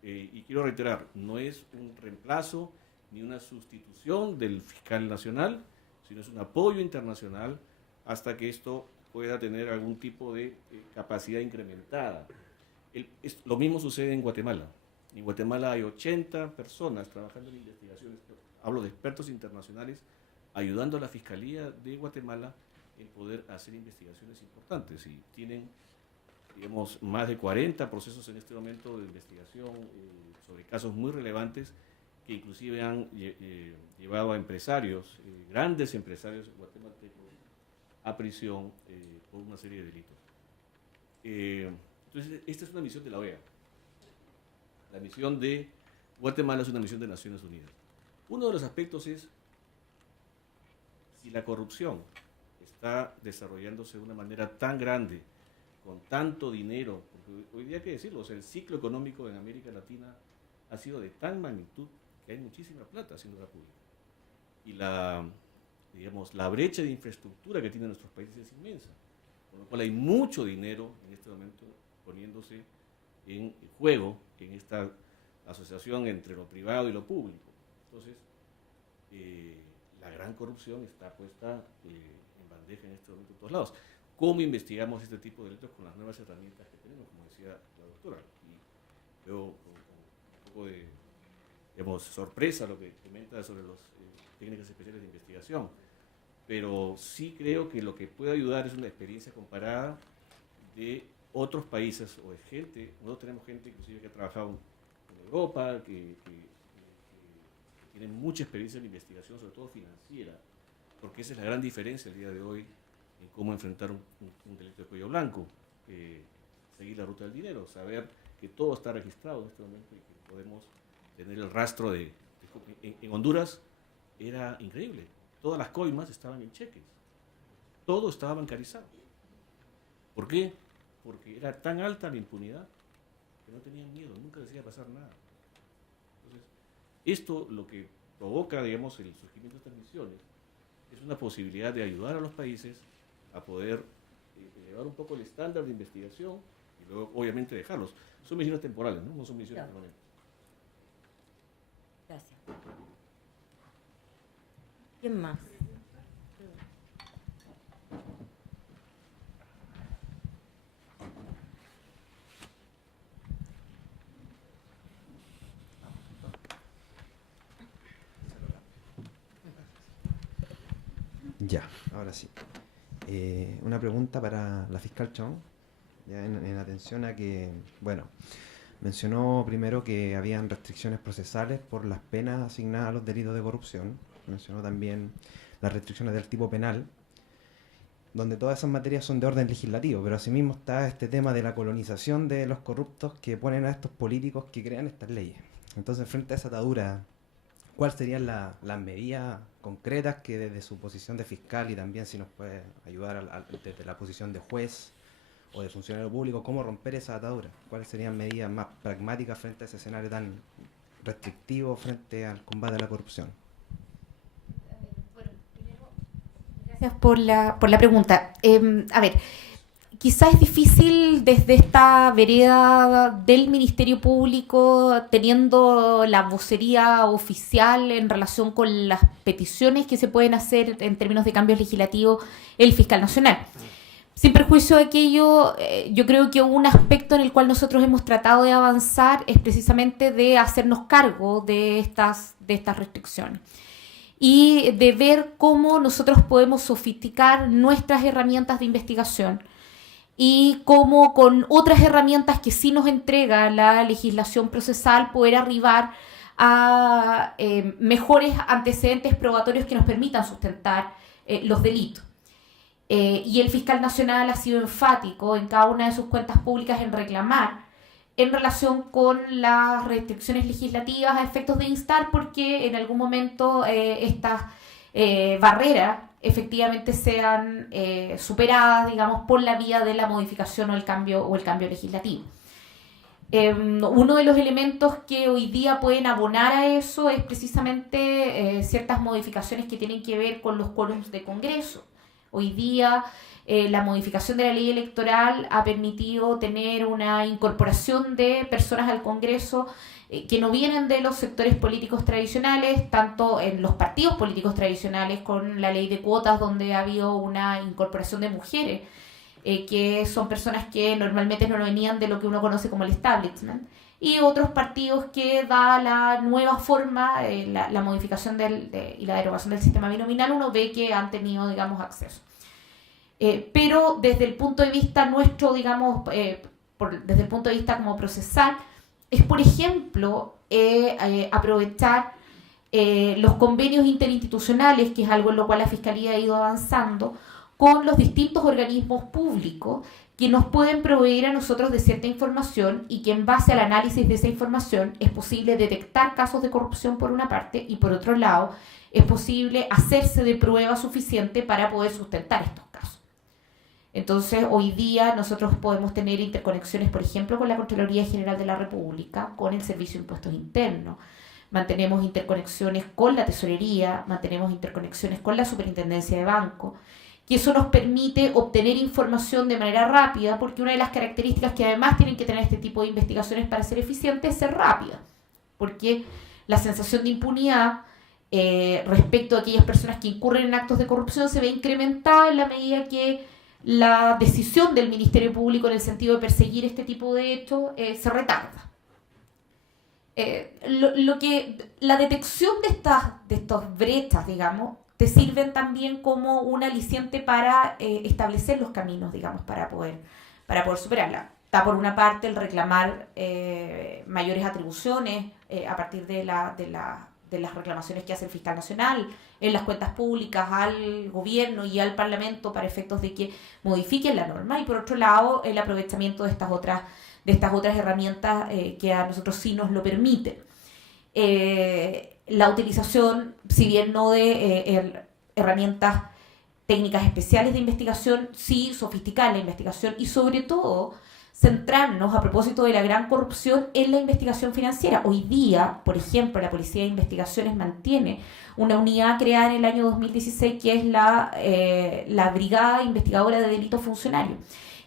Y quiero reiterar, no es un reemplazo ni una sustitución del fiscal nacional, sino es un apoyo internacional hasta que esto pueda tener algún tipo de capacidad incrementada. Lo mismo sucede en Guatemala. En Guatemala hay 80 personas trabajando en investigaciones, hablo de expertos internacionales, ayudando a la Fiscalía de Guatemala en poder hacer investigaciones importantes. Y tienen, digamos, más de 40 procesos en este momento de investigación sobre casos muy relevantes que inclusive han llevado a empresarios, grandes empresarios guatemaltecos, a prisión por una serie de delitos. Entonces, esta es una misión de la OEA. La misión de Guatemala es una misión de Naciones Unidas. Uno de los aspectos es si la corrupción está desarrollándose de una manera tan grande, con tanto dinero, porque hoy día hay que decirlo, o sea, el ciclo económico en América Latina ha sido de tal magnitud que hay muchísima plata haciendo la pública. Y la brecha de infraestructura que tienen nuestros países es inmensa, con lo cual hay mucho dinero en este momento poniéndose en juego en esta asociación entre lo privado y lo público. Entonces, la gran corrupción está puesta en bandeja en este momento en todos lados. ¿Cómo investigamos este tipo de delitos con las nuevas herramientas que tenemos, como decía la doctora? Y luego, con un poco de, digamos, sorpresa lo que comenta sobre las técnicas especiales de investigación. Pero sí creo que lo que puede ayudar es una experiencia comparada de otros países o de gente. Nosotros tenemos gente inclusive que ha trabajado en Europa, que tiene mucha experiencia en investigación, sobre todo financiera, porque esa es la gran diferencia el día de hoy en cómo enfrentar un delito de cuello blanco, seguir la ruta del dinero, saber que todo está registrado en este momento y que podemos tener el rastro en Honduras era increíble. Todas las coimas estaban en cheques. Todo estaba bancarizado. ¿Por qué? Porque era tan alta la impunidad que no tenían miedo, nunca les iba a pasar nada. Entonces, esto lo que provoca, digamos, el surgimiento de estas misiones es una posibilidad de ayudar a los países a poder elevar un poco el estándar de investigación y luego, obviamente, dejarlos. Son misiones temporales, no son misiones permanentes. Gracias. ¿Quién más? Ya, ahora sí. Una pregunta para la fiscal Chong, ya en atención a que, bueno, mencionó primero que habían restricciones procesales por las penas asignadas a los delitos de corrupción. Mencionó también las restricciones del tipo penal, donde todas esas materias son de orden legislativo, pero asimismo está este tema de la colonización de los corruptos que ponen a estos políticos que crean estas leyes. Entonces, frente a esa atadura, ¿cuáles serían las medidas concretas que desde su posición de fiscal y también si nos puede ayudar desde la posición de juez o de funcionario público, cómo romper esa atadura? ¿Cuáles serían medidas más pragmáticas frente a ese escenario tan restrictivo frente al combate a la corrupción? Gracias por la pregunta. A ver, quizás es difícil desde esta vereda del Ministerio Público, teniendo la vocería oficial en relación con las peticiones que se pueden hacer en términos de cambios legislativos, el fiscal nacional. Sin perjuicio de aquello, yo creo que un aspecto en el cual nosotros hemos tratado de avanzar es precisamente de hacernos cargo de estas restricciones y de ver cómo nosotros podemos sofisticar nuestras herramientas de investigación y cómo con otras herramientas que sí nos entrega la legislación procesal poder arribar a mejores antecedentes probatorios que nos permitan sustentar los delitos. Y el fiscal nacional ha sido enfático en cada una de sus cuentas públicas en reclamar en relación con las restricciones legislativas a efectos de instar, porque en algún momento estas barreras efectivamente sean superadas, digamos, por la vía de la modificación o el cambio legislativo. Uno de los elementos que hoy día pueden abonar a eso es precisamente ciertas modificaciones que tienen que ver con los quórums de Congreso. Hoy día la modificación de la ley electoral ha permitido tener una incorporación de personas al Congreso que no vienen de los sectores políticos tradicionales, tanto en los partidos políticos tradicionales con la ley de cuotas, donde ha habido una incorporación de mujeres, que son personas que normalmente no venían de lo que uno conoce como el establishment, y otros partidos que, da la nueva forma, la modificación y la derogación del sistema binominal, uno ve que han tenido, digamos, acceso. Pero desde el punto de vista nuestro, digamos, desde el punto de vista como procesal, es, por ejemplo, aprovechar los convenios interinstitucionales, que es algo en lo cual la Fiscalía ha ido avanzando, con los distintos organismos públicos que nos pueden proveer a nosotros de cierta información y que en base al análisis de esa información es posible detectar casos de corrupción por una parte y por otro lado es posible hacerse de prueba suficiente para poder sustentar estos casos. Entonces, hoy día nosotros podemos tener interconexiones, por ejemplo, con la Contraloría General de la República, con el Servicio de Impuestos Internos, mantenemos interconexiones con la Tesorería, mantenemos interconexiones con la Superintendencia de Banco, que eso nos permite obtener información de manera rápida, porque una de las características que además tienen que tener este tipo de investigaciones para ser eficientes es ser rápida, porque la sensación de impunidad respecto a aquellas personas que incurren en actos de corrupción se ve incrementada en la medida que la decisión del Ministerio Público en el sentido de perseguir este tipo de hechos se retarda. La detección de estas brechas, digamos, te sirven también como un aliciente para establecer los caminos, digamos, para poder superarla. Está por una parte el reclamar mayores atribuciones a partir de las reclamaciones que hace el fiscal nacional en las cuentas públicas al gobierno y al Parlamento para efectos de que modifiquen la norma, y por otro lado el aprovechamiento de estas otras herramientas que a nosotros sí nos lo permiten. La utilización, si bien no de herramientas técnicas especiales de investigación, sí sofisticar la investigación y sobre todo centrarnos, a propósito de la gran corrupción, en la investigación financiera. Hoy día, por ejemplo, la Policía de Investigaciones mantiene una unidad creada en el año 2016 que es la Brigada Investigadora de Delitos Funcionarios,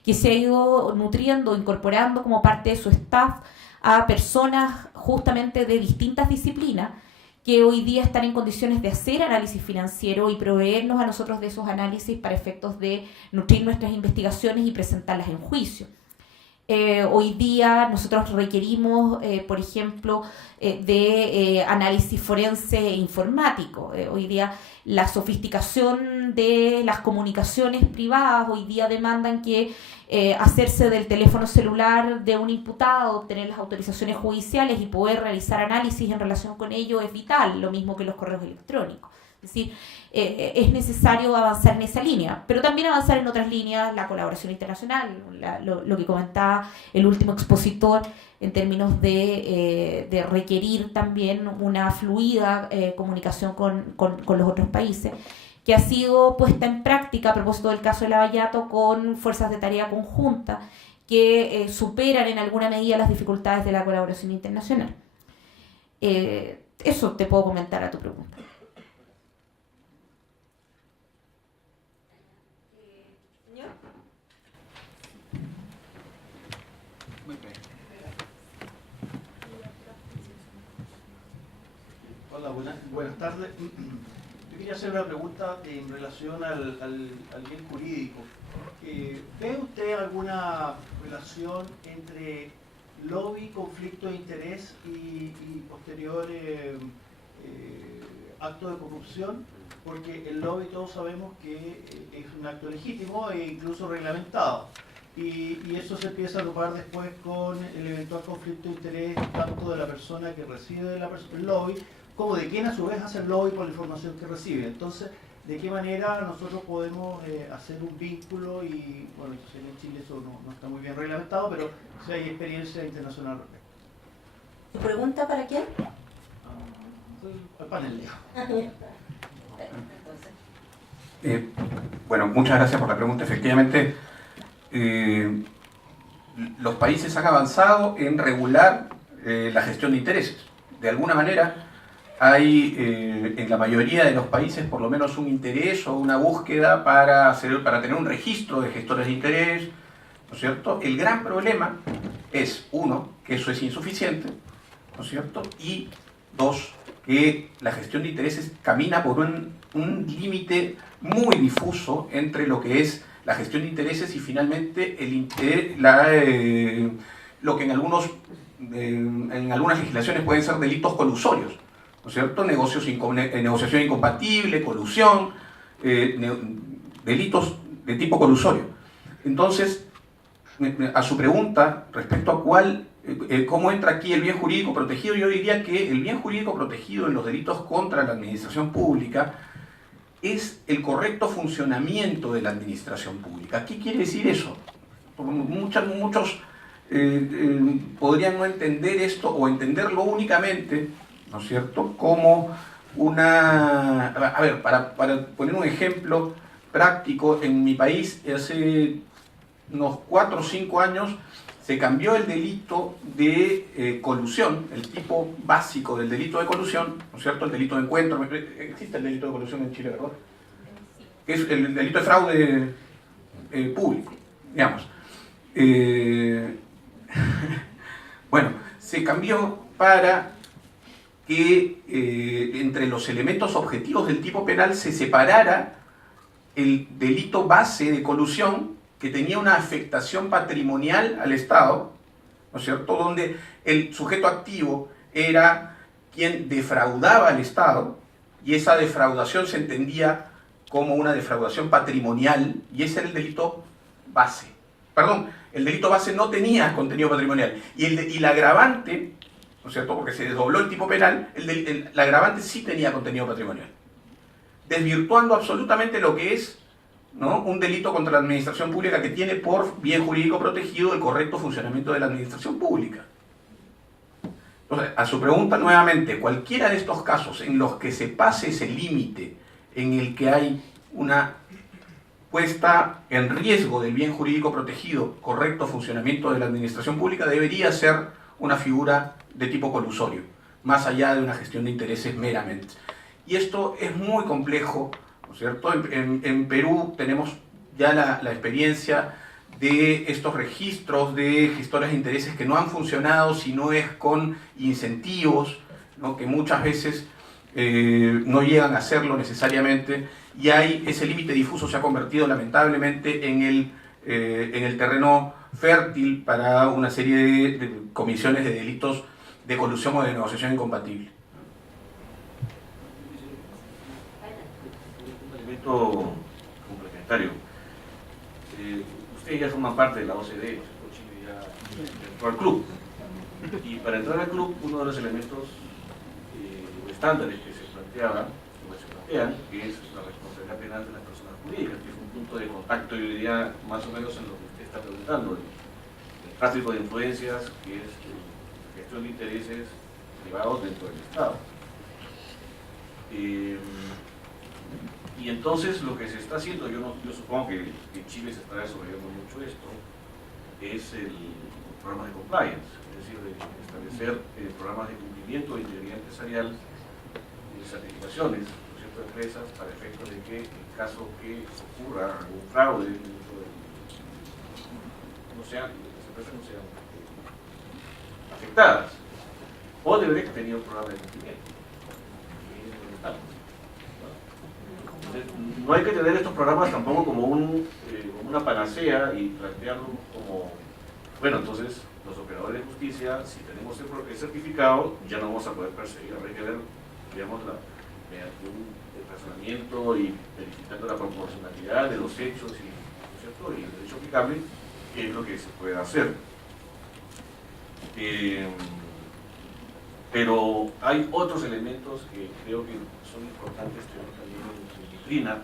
que se ha ido nutriendo, incorporando como parte de su staff a personas justamente de distintas disciplinas que hoy día están en condiciones de hacer análisis financiero y proveernos a nosotros de esos análisis para efectos de nutrir nuestras investigaciones y presentarlas en juicio. Hoy día nosotros requerimos, por ejemplo, de análisis forense e informático. Hoy día la sofisticación de las comunicaciones privadas hoy día demandan que hacerse del teléfono celular de un imputado, obtener las autorizaciones judiciales y poder realizar análisis en relación con ello es vital, lo mismo que los correos electrónicos. Es decir, es necesario avanzar en esa línea, pero también avanzar en otras líneas, la colaboración internacional, lo que comentaba el último expositor en términos de requerir también una fluida comunicación con los otros países, que ha sido puesta en práctica a propósito del caso de Lavallato con fuerzas de tarea conjunta que superan en alguna medida las dificultades de la colaboración internacional. Eso te puedo comentar a tu pregunta. Hola, buenas tardes. Yo quería hacer una pregunta en relación al bien jurídico. ¿Ve usted alguna relación entre lobby, conflicto de interés y posterior acto de corrupción? Porque el lobby todos sabemos que es un acto legítimo e incluso reglamentado. Y eso se empieza a topar después con el eventual conflicto de interés tanto de la persona que recibe el lobby como de quien a su vez hace el lobby por la información que recibe. Entonces, ¿de qué manera nosotros podemos hacer un vínculo? Y bueno, en Chile eso no está muy bien reglamentado, pero sí hay experiencia internacional al respecto. ¿Tu pregunta para quién? Al panel, Bueno, muchas gracias por la pregunta. Efectivamente, los países han avanzado en regular la gestión de intereses. De alguna manera, hay en la mayoría de los países por lo menos un interés o una búsqueda para tener un registro de gestores de interés, ¿no es cierto? El gran problema es, uno, que eso es insuficiente, ¿no es cierto? Y dos, que la gestión de intereses camina por un límite muy difuso entre lo que es la gestión de intereses y finalmente lo que en algunas legislaciones pueden ser delitos colusorios, ¿no es cierto? Negociación incompatible, colusión, delitos de tipo colusorio. Entonces, a su pregunta respecto a cómo entra aquí el bien jurídico protegido, yo diría que el bien jurídico protegido en los delitos contra la administración pública es el correcto funcionamiento de la administración pública. ¿Qué quiere decir eso? Muchos podrían no entender esto o entenderlo únicamente, ¿no es cierto?, como una... A ver, para poner un ejemplo práctico, en mi país hace unos 4 o 5 años se cambió el delito de colusión, el tipo básico del delito de colusión, ¿no es cierto?, el delito de encuentro. Existe el delito de colusión en Chile, ¿verdad? Que es el delito de fraude público, digamos. Bueno, se cambió para que entre los elementos objetivos del tipo penal se separara el delito base de colusión, que tenía una afectación patrimonial al Estado, ¿no es cierto?, donde el sujeto activo era quien defraudaba al Estado, y esa defraudación se entendía como una defraudación patrimonial, y ese era el delito base. Perdón, el delito base no tenía contenido patrimonial, y la agravante, ¿no es cierto?, porque se desdobló el tipo penal, la agravante sí tenía contenido patrimonial, desvirtuando absolutamente lo que es, ¿no?, un delito contra la administración pública, que tiene por bien jurídico protegido el correcto funcionamiento de la administración pública. Entonces, a su pregunta nuevamente, cualquiera de estos casos en los que se pase ese límite en el que hay una puesta en riesgo del bien jurídico protegido, correcto funcionamiento de la administración pública, debería ser una figura de tipo colusorio, más allá de una gestión de intereses meramente. Y esto es muy complejo, ¿no es cierto? En Perú tenemos ya la experiencia de estos registros de gestores de intereses que no han funcionado si no es con incentivos, ¿no?, que muchas veces no llegan a hacerlo necesariamente, y ese límite difuso se ha convertido lamentablemente en el terreno fértil para una serie de comisiones de delitos de colusión o de negociación incompatible. Complementario. Ustedes ya forman parte de la OCDE, Chile ya entró al club. Y para entrar al club, uno de los elementos estándares que se plantean, que es la responsabilidad penal de las personas jurídicas, que es un punto de contacto, yo diría, más o menos en lo que usted está preguntando, el tráfico de influencias, que es la gestión de intereses privados dentro del Estado. Y entonces lo que se está haciendo, yo supongo que en Chile se está desarrollando mucho esto, es programas de compliance, es decir, de establecer programas de cumplimiento de integridad empresarial y certificaciones, ¿no es cierto?, de empresas para efectos de que en caso que ocurra algún fraude, las empresas no sean afectadas. Odebrecht tenía un programa de cumplimiento. Entonces, no hay que tener estos programas tampoco como una panacea y plantearlo como, bueno, entonces los operadores de justicia, si tenemos el certificado, ya no vamos a poder perseguir. Habrá que ver, digamos, mediante un razonamiento y verificando la proporcionalidad de los hechos y, ¿no es cierto?, y el derecho aplicable, qué es lo que se puede hacer. Pero hay otros elementos que creo que son importantes tener también en disciplina,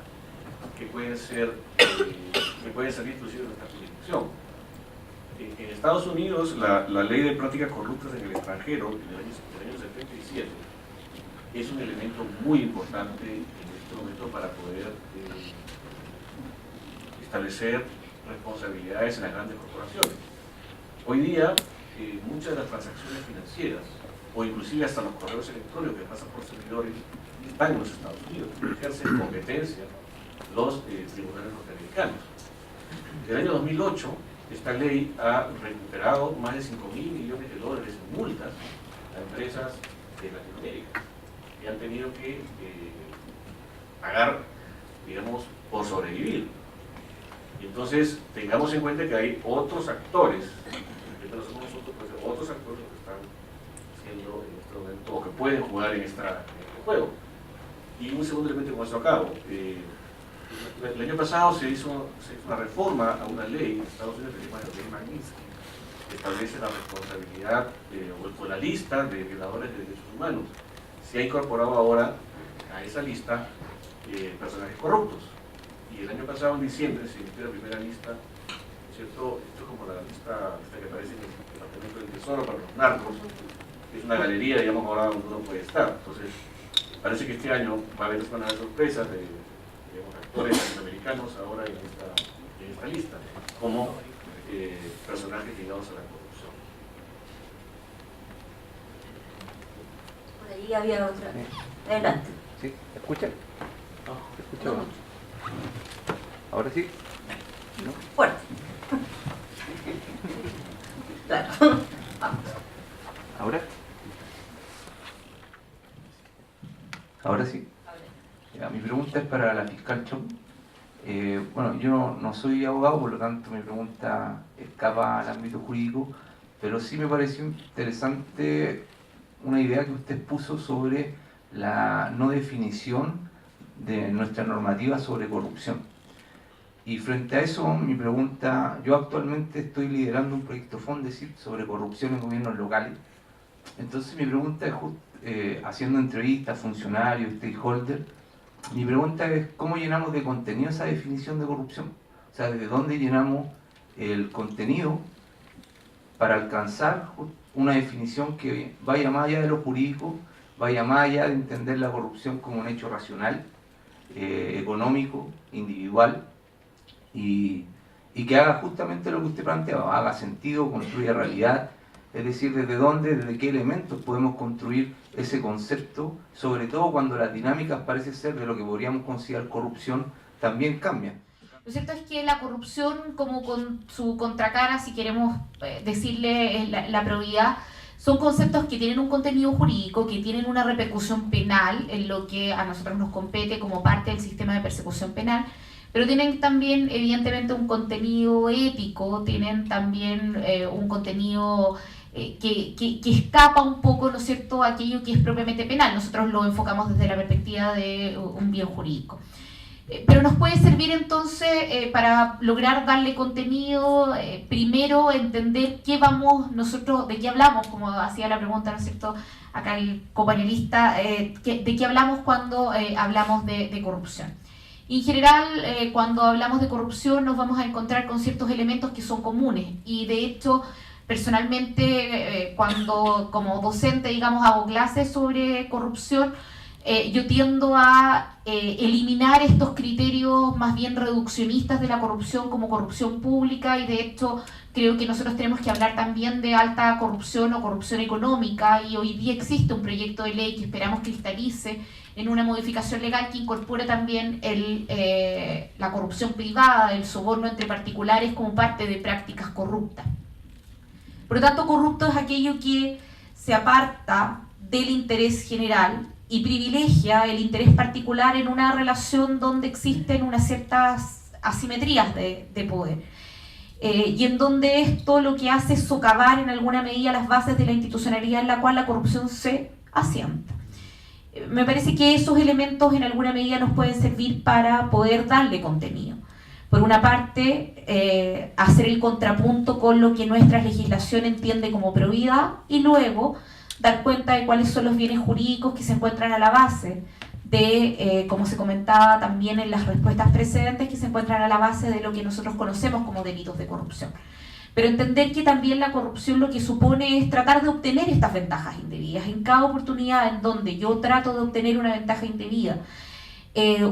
que pueden ser, inclusive en nuestra jurisdicción. En Estados Unidos, la ley de prácticas corruptas en el extranjero, en el año 77, es un elemento muy importante en este momento para poder establecer responsabilidades en las grandes corporaciones. Hoy día, muchas de las transacciones financieras, o inclusive hasta los correos electrónicos que pasan por servidores, están en los Estados Unidos, ejercen competencia los tribunales norteamericanos. Desde el año 2008, esta ley ha recuperado más de $5.000 millones en multas a empresas de Latinoamérica que han tenido que pagar, digamos, por sobrevivir. Y entonces, tengamos en cuenta que hay otros actores, que no somos nosotros, pues, otros actores que están haciendo en este momento, o que pueden jugar en este juego. Y un segundo elemento con esto acabo. El año pasado se hizo una reforma a una ley en Estados Unidos que se llama la ley Magnitsky, que establece la responsabilidad o la lista de violadores de derechos humanos. Se ha incorporado ahora a esa lista personajes corruptos. Y el año pasado, en diciembre, se emitió la primera lista, ¿cierto? Esto es como la lista que aparece en el Departamento del Tesoro para los narcos. Es una galería, digamos, ahora donde uno puede estar. Entonces, parece que este año van a haber sorpresas de, digamos, actores latinoamericanos ahora en esta lista, como personajes ligados a la corrupción. Por ahí había otra. Adelante. ¿Sí? ¿Me escuchan? No, ¿Me escuchan? no mucho. ¿Ahora sí? ¿No? Fuerte. Claro. Vamos. ¿Ahora? ¿Ahora sí? Ya, mi pregunta es para la fiscal Chong. Bueno, yo no soy abogado, por lo tanto mi pregunta escapa al ámbito jurídico, pero sí me pareció interesante una idea que usted puso sobre la no definición de nuestra normativa sobre corrupción. Y frente a eso, mi pregunta, yo actualmente estoy liderando un proyecto Fondesit sobre corrupción en gobiernos locales. Entonces mi pregunta es, haciendo entrevistas a funcionarios, stakeholders, mi pregunta es ¿cómo llenamos de contenido esa definición de corrupción? O sea, ¿desde dónde llenamos el contenido para alcanzar una definición que vaya más allá de lo jurídico, vaya más allá de entender la corrupción como un hecho racional, económico, individual, y que haga justamente lo que usted planteaba, haga sentido, construya realidad, es decir, desde dónde, desde qué elementos podemos construir ese concepto, sobre todo cuando las dinámicas parece ser de lo que podríamos considerar corrupción también cambian. Lo cierto es que la corrupción, como con su contracara, si queremos decirle la probidad, son conceptos que tienen un contenido jurídico, que tienen una repercusión penal en lo que a nosotros nos compete como parte del sistema de persecución penal, pero tienen también evidentemente un contenido ético, tienen también un contenido que escapa un poco, ¿no es cierto?, a aquello que es propiamente penal. Nosotros lo enfocamos desde la perspectiva de un bien jurídico. Pero nos puede servir entonces para lograr darle contenido, primero entender qué vamos nosotros, de qué hablamos, como hacía la pregunta, ¿no es cierto?, acá el copanelista, de qué hablamos cuando hablamos de corrupción. Y en general, cuando hablamos de corrupción nos vamos a encontrar con ciertos elementos que son comunes, y de hecho, personalmente, cuando como docente, digamos, hago clases sobre corrupción, yo tiendo a eliminar estos criterios más bien reduccionistas de la corrupción como corrupción pública, y de hecho creo que nosotros tenemos que hablar también de alta corrupción o corrupción económica, y hoy día existe un proyecto de ley que esperamos cristalice en una modificación legal que incorpore también la corrupción privada, el soborno entre particulares como parte de prácticas corruptas. Por lo tanto, corrupto es aquello que se aparta del interés general y privilegia el interés particular en una relación donde existen unas ciertas asimetrías de poder. Y en donde esto lo que hace es socavar en alguna medida las bases de la institucionalidad en la cual la corrupción se asienta. Me parece que esos elementos en alguna medida nos pueden servir para poder darle contenido. Por una parte, hacer el contrapunto con lo que nuestra legislación entiende como probidad, y luego dar cuenta de cuáles son los bienes jurídicos que se encuentran a la base de, como se comentaba también en las respuestas precedentes, que se encuentran a la base de lo que nosotros conocemos como delitos de corrupción. Pero entender que también la corrupción lo que supone es tratar de obtener estas ventajas indebidas. En cada oportunidad en donde yo trato de obtener una ventaja indebida,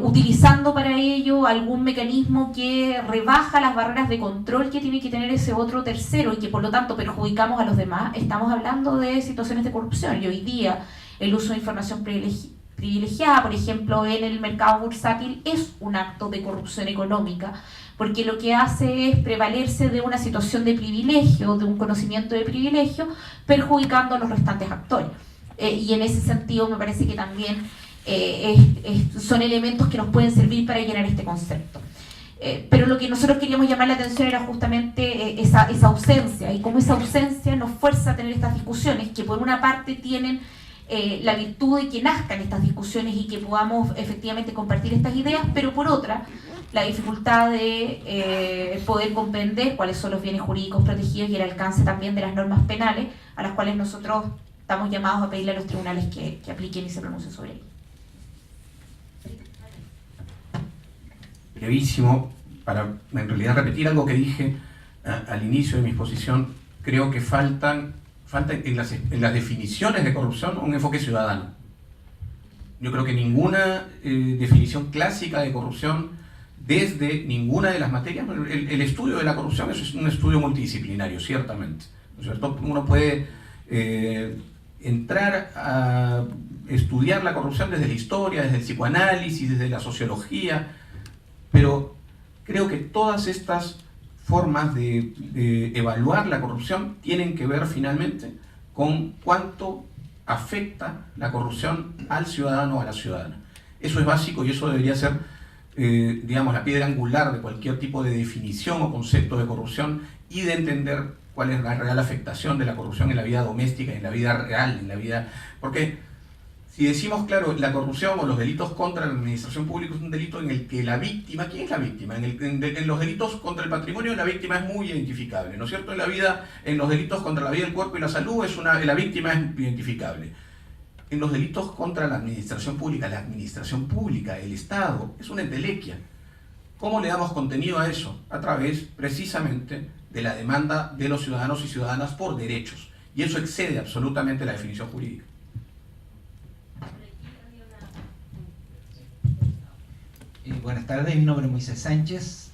utilizando para ello algún mecanismo que rebaja las barreras de control que tiene que tener ese otro tercero y que por lo tanto perjudicamos a los demás, estamos hablando de situaciones de corrupción. Y hoy día el uso de información privilegiada, por ejemplo, en el mercado bursátil, es un acto de corrupción económica, porque lo que hace es prevalerse de una situación de privilegio, de un conocimiento de privilegio, perjudicando a los restantes actores. Y en ese sentido me parece que también son elementos que nos pueden servir para llenar este concepto. Pero lo que nosotros queríamos llamar la atención era justamente esa ausencia, y cómo esa ausencia nos fuerza a tener estas discusiones, que por una parte tienen la virtud de que nazcan estas discusiones y que podamos efectivamente compartir estas ideas, pero por otra, la dificultad de poder comprender cuáles son los bienes jurídicos protegidos y el alcance también de las normas penales a las cuales nosotros estamos llamados a pedirle a los tribunales que apliquen y se pronuncien sobre ello. Brevísimo, para en realidad repetir algo que dije al inicio de mi exposición. Creo que falta en las definiciones de corrupción un enfoque ciudadano. Yo creo que ninguna definición clásica de corrupción, desde ninguna de las materias, el estudio de la corrupción es un estudio multidisciplinario, ciertamente, ¿no es cierto? Uno puede entrar a estudiar la corrupción desde la historia, desde el psicoanálisis, desde la sociología, pero creo que todas estas formas de evaluar la corrupción tienen que ver finalmente con cuánto afecta la corrupción al ciudadano o a la ciudadana. Eso es básico y eso debería ser, digamos, la piedra angular de cualquier tipo de definición o concepto de corrupción, y de entender cuál es la real afectación de la corrupción en la vida doméstica, en la vida real, en la vida... Porque si decimos, claro, la corrupción o los delitos contra la administración pública es un delito en el que la víctima, ¿quién es la víctima? En los delitos contra el patrimonio la víctima es muy identificable, ¿no es cierto? En los delitos contra la vida, el cuerpo y la salud la víctima es identificable. En los delitos contra la administración pública, el Estado, es una entelequia. ¿Cómo le damos contenido a eso? A través, precisamente, de la demanda de los ciudadanos y ciudadanas por derechos. Y eso excede absolutamente la definición jurídica. Buenas tardes, mi nombre es Moisés Sánchez.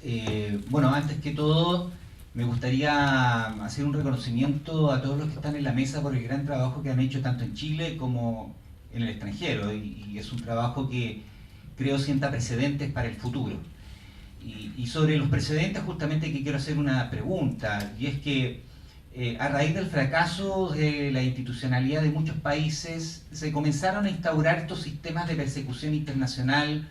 Bueno, antes que todo, me gustaría hacer un reconocimiento a todos los que están en la mesa por el gran trabajo que han hecho tanto en Chile como en el extranjero, y es un trabajo que creo sienta precedentes para el futuro. Y sobre los precedentes justamente que quiero hacer una pregunta, y es que a raíz del fracaso de la institucionalidad de muchos países se comenzaron a instaurar estos sistemas de persecución internacional,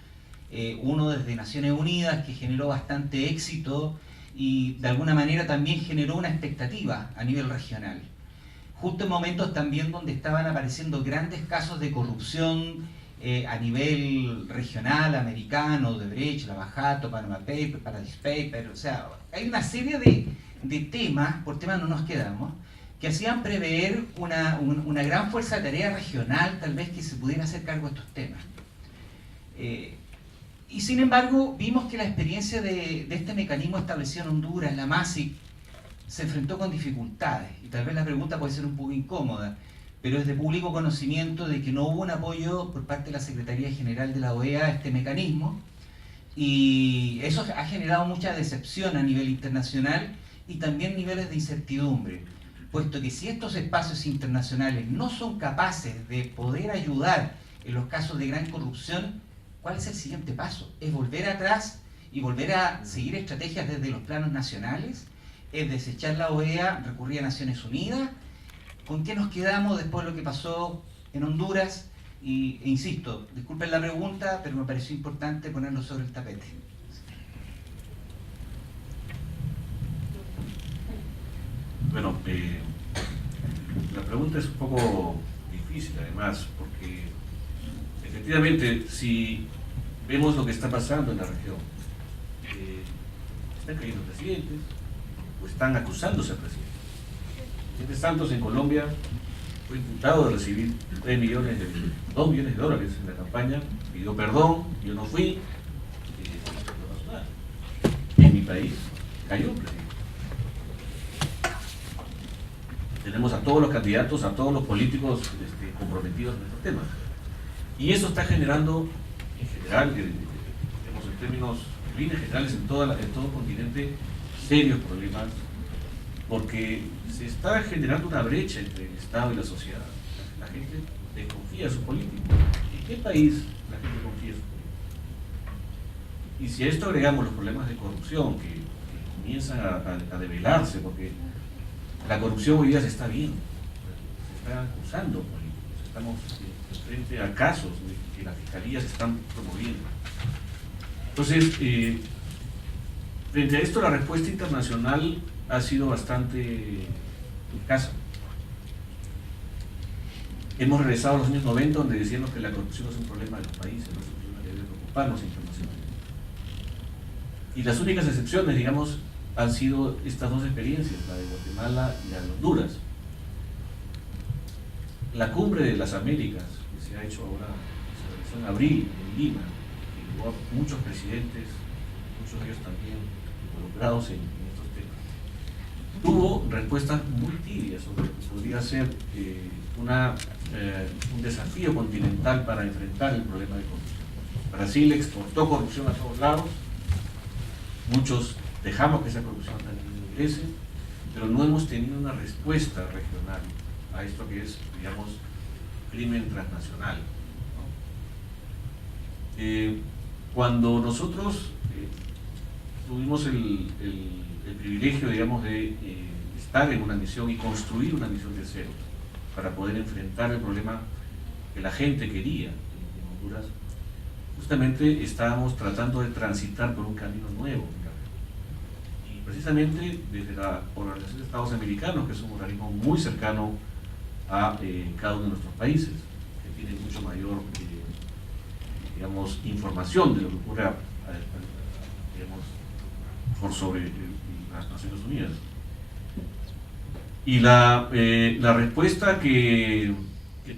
uno desde Naciones Unidas que generó bastante éxito y de alguna manera también generó una expectativa a nivel regional. Justo en momentos también donde estaban apareciendo grandes casos de corrupción a nivel regional, americano, Odebrecht, Lavajato, Panama Papers, Paradise Papers, o sea, hay una serie de temas, por temas no nos quedamos, que hacían prever una gran fuerza de tarea regional, tal vez, que se pudiera hacer cargo de estos temas. Y sin embargo, vimos que la experiencia de este mecanismo establecido en Honduras, la MASIC, se enfrentó con dificultades. Y tal vez la pregunta puede ser un poco incómoda, pero es de público conocimiento de que no hubo un apoyo por parte de la Secretaría General de la OEA a este mecanismo, y eso ha generado mucha decepción a nivel internacional y también niveles de incertidumbre, puesto que si estos espacios internacionales no son capaces de poder ayudar en los casos de gran corrupción, ¿cuál es el siguiente paso? ¿Es volver atrás y volver a seguir estrategias desde los planos nacionales? ¿Es desechar la OEA, recurrir a Naciones Unidas? ¿Con qué nos quedamos después de lo que pasó en Honduras? E insisto, disculpen la pregunta, pero me pareció importante ponerlo sobre el tapete. Bueno, la pregunta es un poco difícil además, porque efectivamente si vemos lo que está pasando en la región, están cayendo presidentes o están acusándose a presidentes. El presidente Santos en Colombia fue imputado de recibir 2 millones de dólares en la campaña, pidió perdón, yo no fui, no pasó nada. En mi país cayó un presidente. Tenemos a todos los candidatos, a todos los políticos comprometidos en estos temas. Y eso está generando, en general, digamos, en términos, en líneas generales, en todo el continente, serios problemas, porque se está generando una brecha entre el Estado y la sociedad. La gente desconfía de su político. ¿En qué país la gente confía en su político? Y si a esto agregamos los problemas de corrupción que comienzan a develarse, porque la corrupción hoy día se está viendo, se está acusando políticos, estamos frente a casos que la Fiscalía se están promoviendo. Entonces, frente a esto la respuesta internacional ha sido bastante escasa. Hemos regresado a los años 90 donde decíamos que la corrupción es un problema de los países, no es un problema que debe preocuparnos internacionalmente. Y las únicas excepciones, digamos, han sido estas dos experiencias, la de Guatemala y la de Honduras. La cumbre de las Américas, que se ha hecho ahora, se realizó en abril en Lima, que llevó a muchos presidentes, muchos de ellos también involucrados en estos temas, tuvo respuestas muy tibias sobre lo que podría ser un desafío continental para enfrentar el problema de corrupción. Brasil exportó corrupción a todos lados, muchos dejamos que esa corrupción también ingrese, pero no hemos tenido una respuesta regional a esto que es, digamos, crimen transnacional, ¿no? Cuando nosotros tuvimos el privilegio, digamos, de estar en una misión y construir una misión de cero para poder enfrentar el problema que la gente quería en Honduras, justamente estábamos tratando de transitar por un camino nuevo. Y precisamente desde la Organización de Estados Americanos, que es un organismo muy cercano a cada uno de nuestros países, que tiene mucho mayor digamos, información de lo que ocurre digamos, por sobre las Naciones Unidas. Y la respuesta que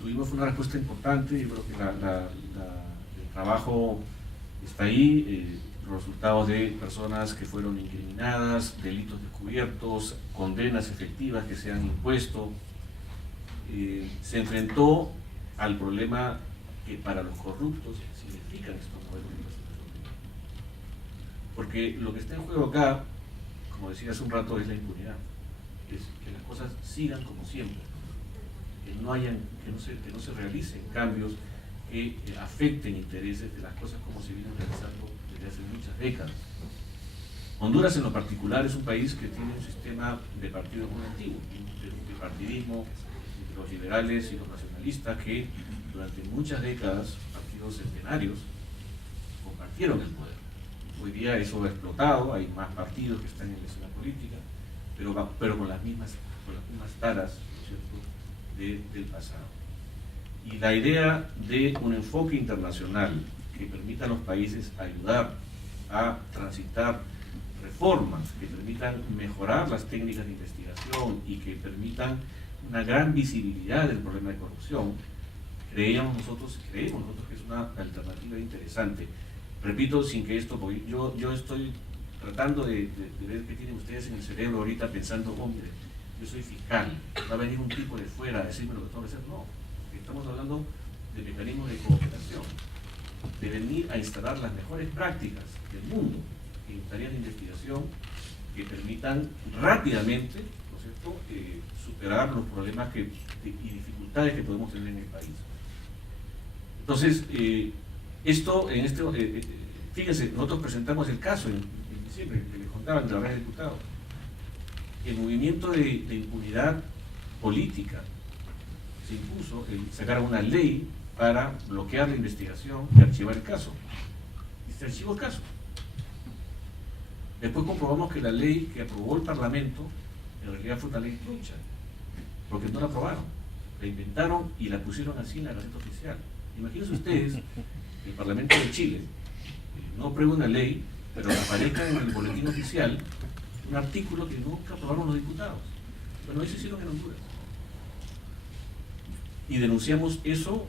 tuvimos fue una respuesta importante. Yo creo que el trabajo está ahí, los resultados de personas que fueron incriminadas, delitos descubiertos, condenas efectivas que se han impuesto. Se enfrentó al problema que para los corruptos significan estos modelos de presentación. Porque lo que está en juego acá, como decía hace un rato, es la impunidad. Es que las cosas sigan como siempre, que no se realicen cambios que afecten intereses de las cosas como se vienen realizando desde hace muchas décadas. Honduras en lo particular es un país que tiene un sistema de partidos muy antiguo, un bipartidismo entre los liberales y los nacionalistas que durante muchas décadas, partidos centenarios, compartieron el poder. Hoy día eso ha explotado, hay más partidos que están en la escena política, pero con las mismas taras, ¿no es cierto?, del pasado. Y la idea de un enfoque internacional que permita a los países ayudar a transitar reformas que permitan mejorar las técnicas de investigación y que permitan una gran visibilidad del problema de corrupción, creemos nosotros que es una alternativa interesante. Repito, sin que esto, porque yo estoy tratando de ver qué tienen ustedes en el cerebro ahorita pensando, hombre, yo soy fiscal, va a venir un tipo de fuera a decirme lo que tengo que hacer. No, estamos hablando de mecanismos de cooperación, de venir a instalar las mejores prácticas del mundo en tareas de investigación que permitan rápidamente, ¿no es cierto?, superar los problemas y dificultades que podemos tener en el país. Entonces, fíjense, nosotros presentamos el caso en diciembre, que les contaban de la red de diputados. El movimiento de impunidad política se impuso el sacar una ley para bloquear la investigación y archivar el caso. Y se archivó el caso. Después comprobamos que la ley que aprobó el Parlamento en realidad fue una ley trucha, porque no la aprobaron, la inventaron y la pusieron así en la Gaceta Oficial. Imagínense ustedes que el Parlamento de Chile no aprueba una ley, pero aparezca en el boletín oficial un artículo que nunca aprobaron los diputados. Bueno, eso hicieron en Honduras. Y denunciamos eso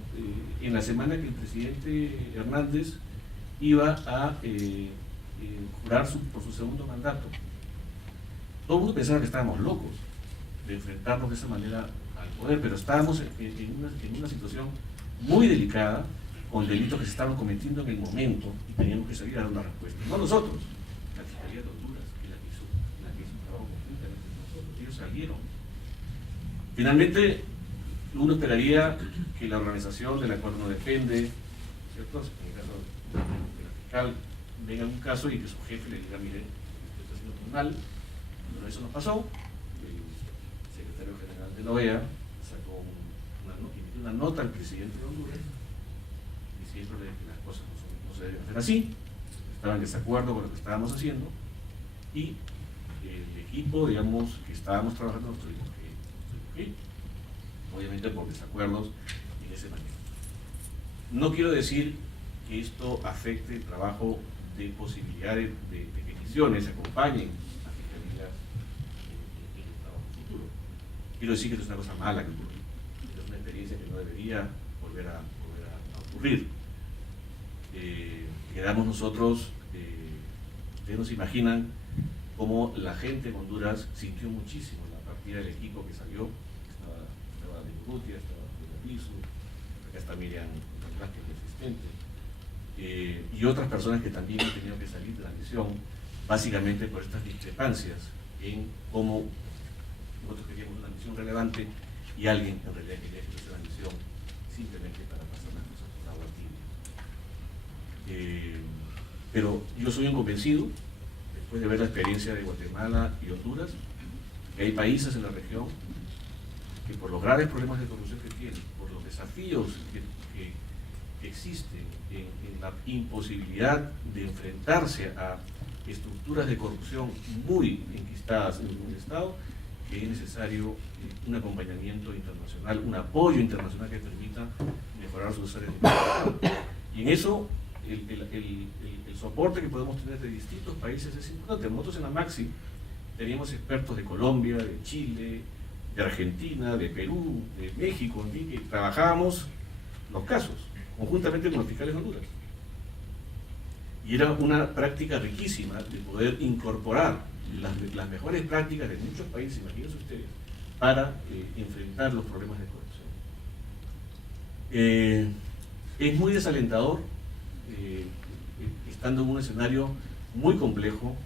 en la semana que el presidente Hernández iba a jurar por su segundo mandato. Todo el mundo pensaba que estábamos locos de enfrentarnos de esa manera al poder, pero estábamos en una situación muy delicada, con delitos que se estaban cometiendo en el momento y teníamos que salir a dar una respuesta. No nosotros, la Fiscalía de Honduras, que la que hizo un trabajo completamente nosotros. Ellos salieron. Finalmente, uno esperaría que la organización de la cual uno depende, ¿cierto?, en el caso de la fiscal, venga un caso y que su jefe le diga, mire, esto está haciendo muy mal, pero eso no pasó. El secretario general de la OEA emitió una nota al presidente de Honduras diciéndole que las cosas no se deben hacer así, estaban en desacuerdo con lo que estábamos haciendo, y el equipo, digamos, que estábamos trabajando nos tuvimos que ir, obviamente por desacuerdos en ese manejo. No quiero decir que esto afecte el trabajo de posibilidades de que misiones acompañen a Fiscalía en el trabajo futuro. Quiero decir que esto es una cosa mala que ocurrió, es una experiencia que no debería volver a ocurrir. Quedamos nosotros, ustedes no se imaginan cómo la gente en Honduras sintió muchísimo la partida del equipo que salió. Estaba de Urrutia, estaba de Piso, acá está Miriam Vázquez, asistente, y otras personas que también han tenido que salir de la misión, básicamente por estas discrepancias en cómo nosotros queríamos una misión relevante y alguien en realidad quería ejercer la misión simplemente para pasar las cosas por agua tibia. Pero yo soy un convencido, después de ver la experiencia de Guatemala y Honduras, que hay países en la región que por los graves problemas de corrupción que tienen, por los desafíos que existen en la imposibilidad de enfrentarse a estructuras de corrupción muy enquistadas en el Estado, que es necesario un acompañamiento internacional, un apoyo internacional que permita mejorar sus áreas de investigación. Y en eso el soporte que podemos tener de distintos países es importante. Nosotros en la Maxi teníamos expertos de Colombia, de Chile, de Argentina, de Perú, de México, en fin, que trabajábamos los casos conjuntamente con los fiscales de Honduras. Y era una práctica riquísima de poder incorporar las mejores prácticas de muchos países, imagínense ustedes, para enfrentar los problemas de corrupción. Es muy desalentador, estando en un escenario muy complejo.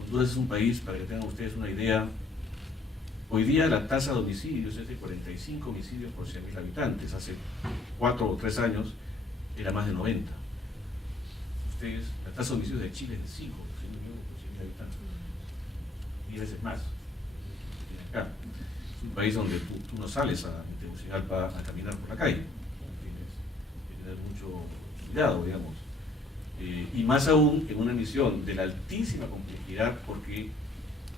Honduras es un país, para que tengan ustedes una idea, hoy día la tasa de homicidios es de 45 homicidios por 100.000 habitantes. Hace 4 o 3 años era más de 90. Ustedes, la tasa de homicidios de Chile es de 5 por 100.000 habitantes. 10 veces más. Acá. Es un país donde tú no sales a Tegucigalpa a caminar por la calle. Tienes que tener mucho cuidado, digamos. Y más aún en una misión de la altísima complejidad, porque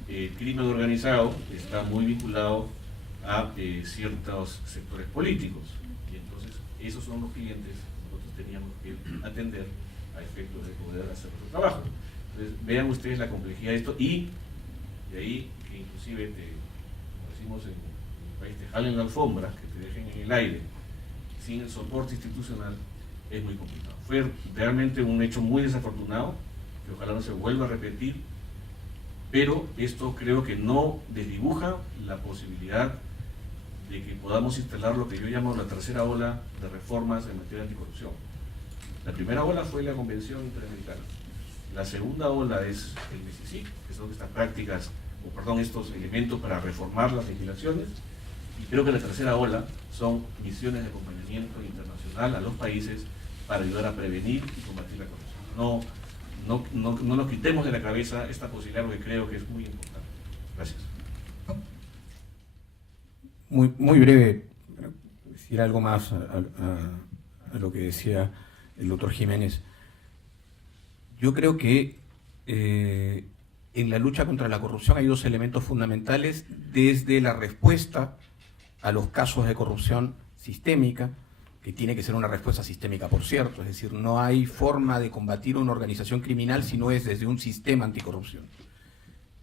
el crimen organizado está muy vinculado a ciertos sectores políticos. Y entonces esos son los clientes que nosotros teníamos que atender a efectos de poder hacer nuestro trabajo. Entonces vean ustedes la complejidad de esto, y de ahí que inclusive, como decimos en el país, te jalen la alfombra, que te dejen en el aire, sin el soporte institucional, es muy complicado. Fue realmente un hecho muy desafortunado, que ojalá no se vuelva a repetir, pero esto creo que no desdibuja la posibilidad de que podamos instalar lo que yo llamo la tercera ola de reformas en materia de anticorrupción. La primera ola fue la Convención Interamericana. La segunda ola es el MECICIC, que son estas prácticas, estos elementos para reformar las legislaciones. Y creo que la tercera ola son misiones de acompañamiento internacional a los países para ayudar a prevenir y combatir la corrupción. No nos quitemos de la cabeza esta posibilidad, porque creo que es muy importante. Gracias. Muy breve, decir algo más a lo que decía el doctor Jiménez. Yo creo que en la lucha contra la corrupción hay dos elementos fundamentales desde la respuesta a los casos de corrupción sistémica, que tiene que ser una respuesta sistémica, por cierto, es decir, no hay forma de combatir una organización criminal si no es desde un sistema anticorrupción.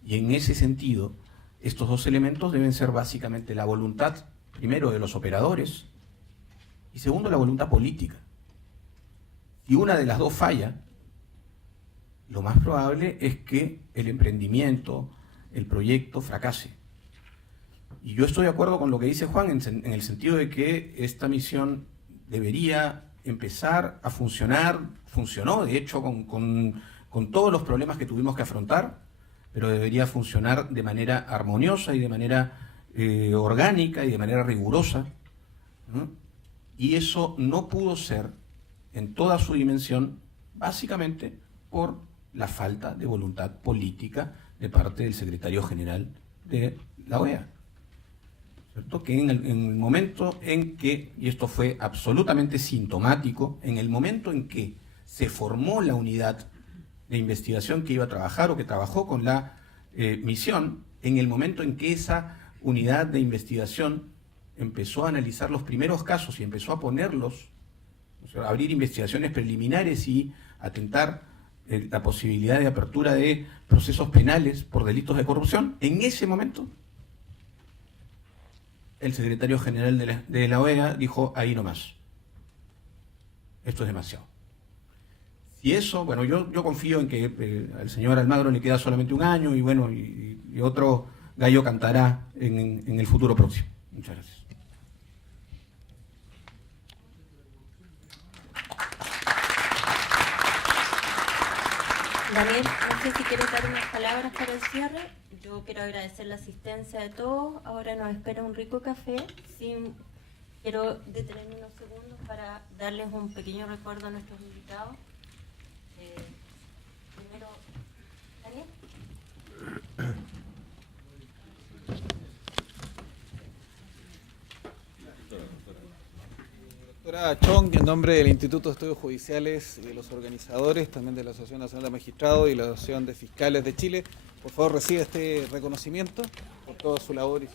Y en ese sentido, estos dos elementos deben ser básicamente la voluntad, primero, de los operadores, y segundo, la voluntad política. Si una de las dos falla, lo más probable es que el emprendimiento, el proyecto fracase. Y yo estoy de acuerdo con lo que dice Juan en el sentido de que esta misión debería empezar a funcionar, funcionó de hecho con todos los problemas que tuvimos que afrontar, pero debería funcionar de manera armoniosa y de manera orgánica y de manera rigurosa, ¿no? Y eso no pudo ser en toda su dimensión, básicamente por la falta de voluntad política de parte del secretario general de la OEA. ¿Cierto? Que en el momento en que, y esto fue absolutamente sintomático, en el momento en que se formó la unidad de investigación que iba a trabajar o que trabajó con la misión, en el momento en que esa unidad de investigación empezó a analizar los primeros casos y empezó a ponerlos, o sea, a abrir investigaciones preliminares y atentar la posibilidad de apertura de procesos penales por delitos de corrupción, en ese momento el secretario general de la OEA dijo, ahí nomás, esto es demasiado. Si eso, bueno, yo confío en que al señor Almagro le queda solamente un año y bueno, y otro gallo cantará en el futuro próximo. Muchas gracias. Daniel, no sé si quieres dar unas palabras para el cierre. Yo quiero agradecer la asistencia de todos. Ahora nos espera un rico café. Quiero detenerme unos segundos para darles un pequeño recuerdo a nuestros invitados. Primero, Daniel. Doctora Chong, en nombre del Instituto de Estudios Judiciales y de los organizadores, también de la Asociación Nacional de Magistrados y la Asociación de Fiscales de Chile, por favor reciba este reconocimiento por toda su labor y su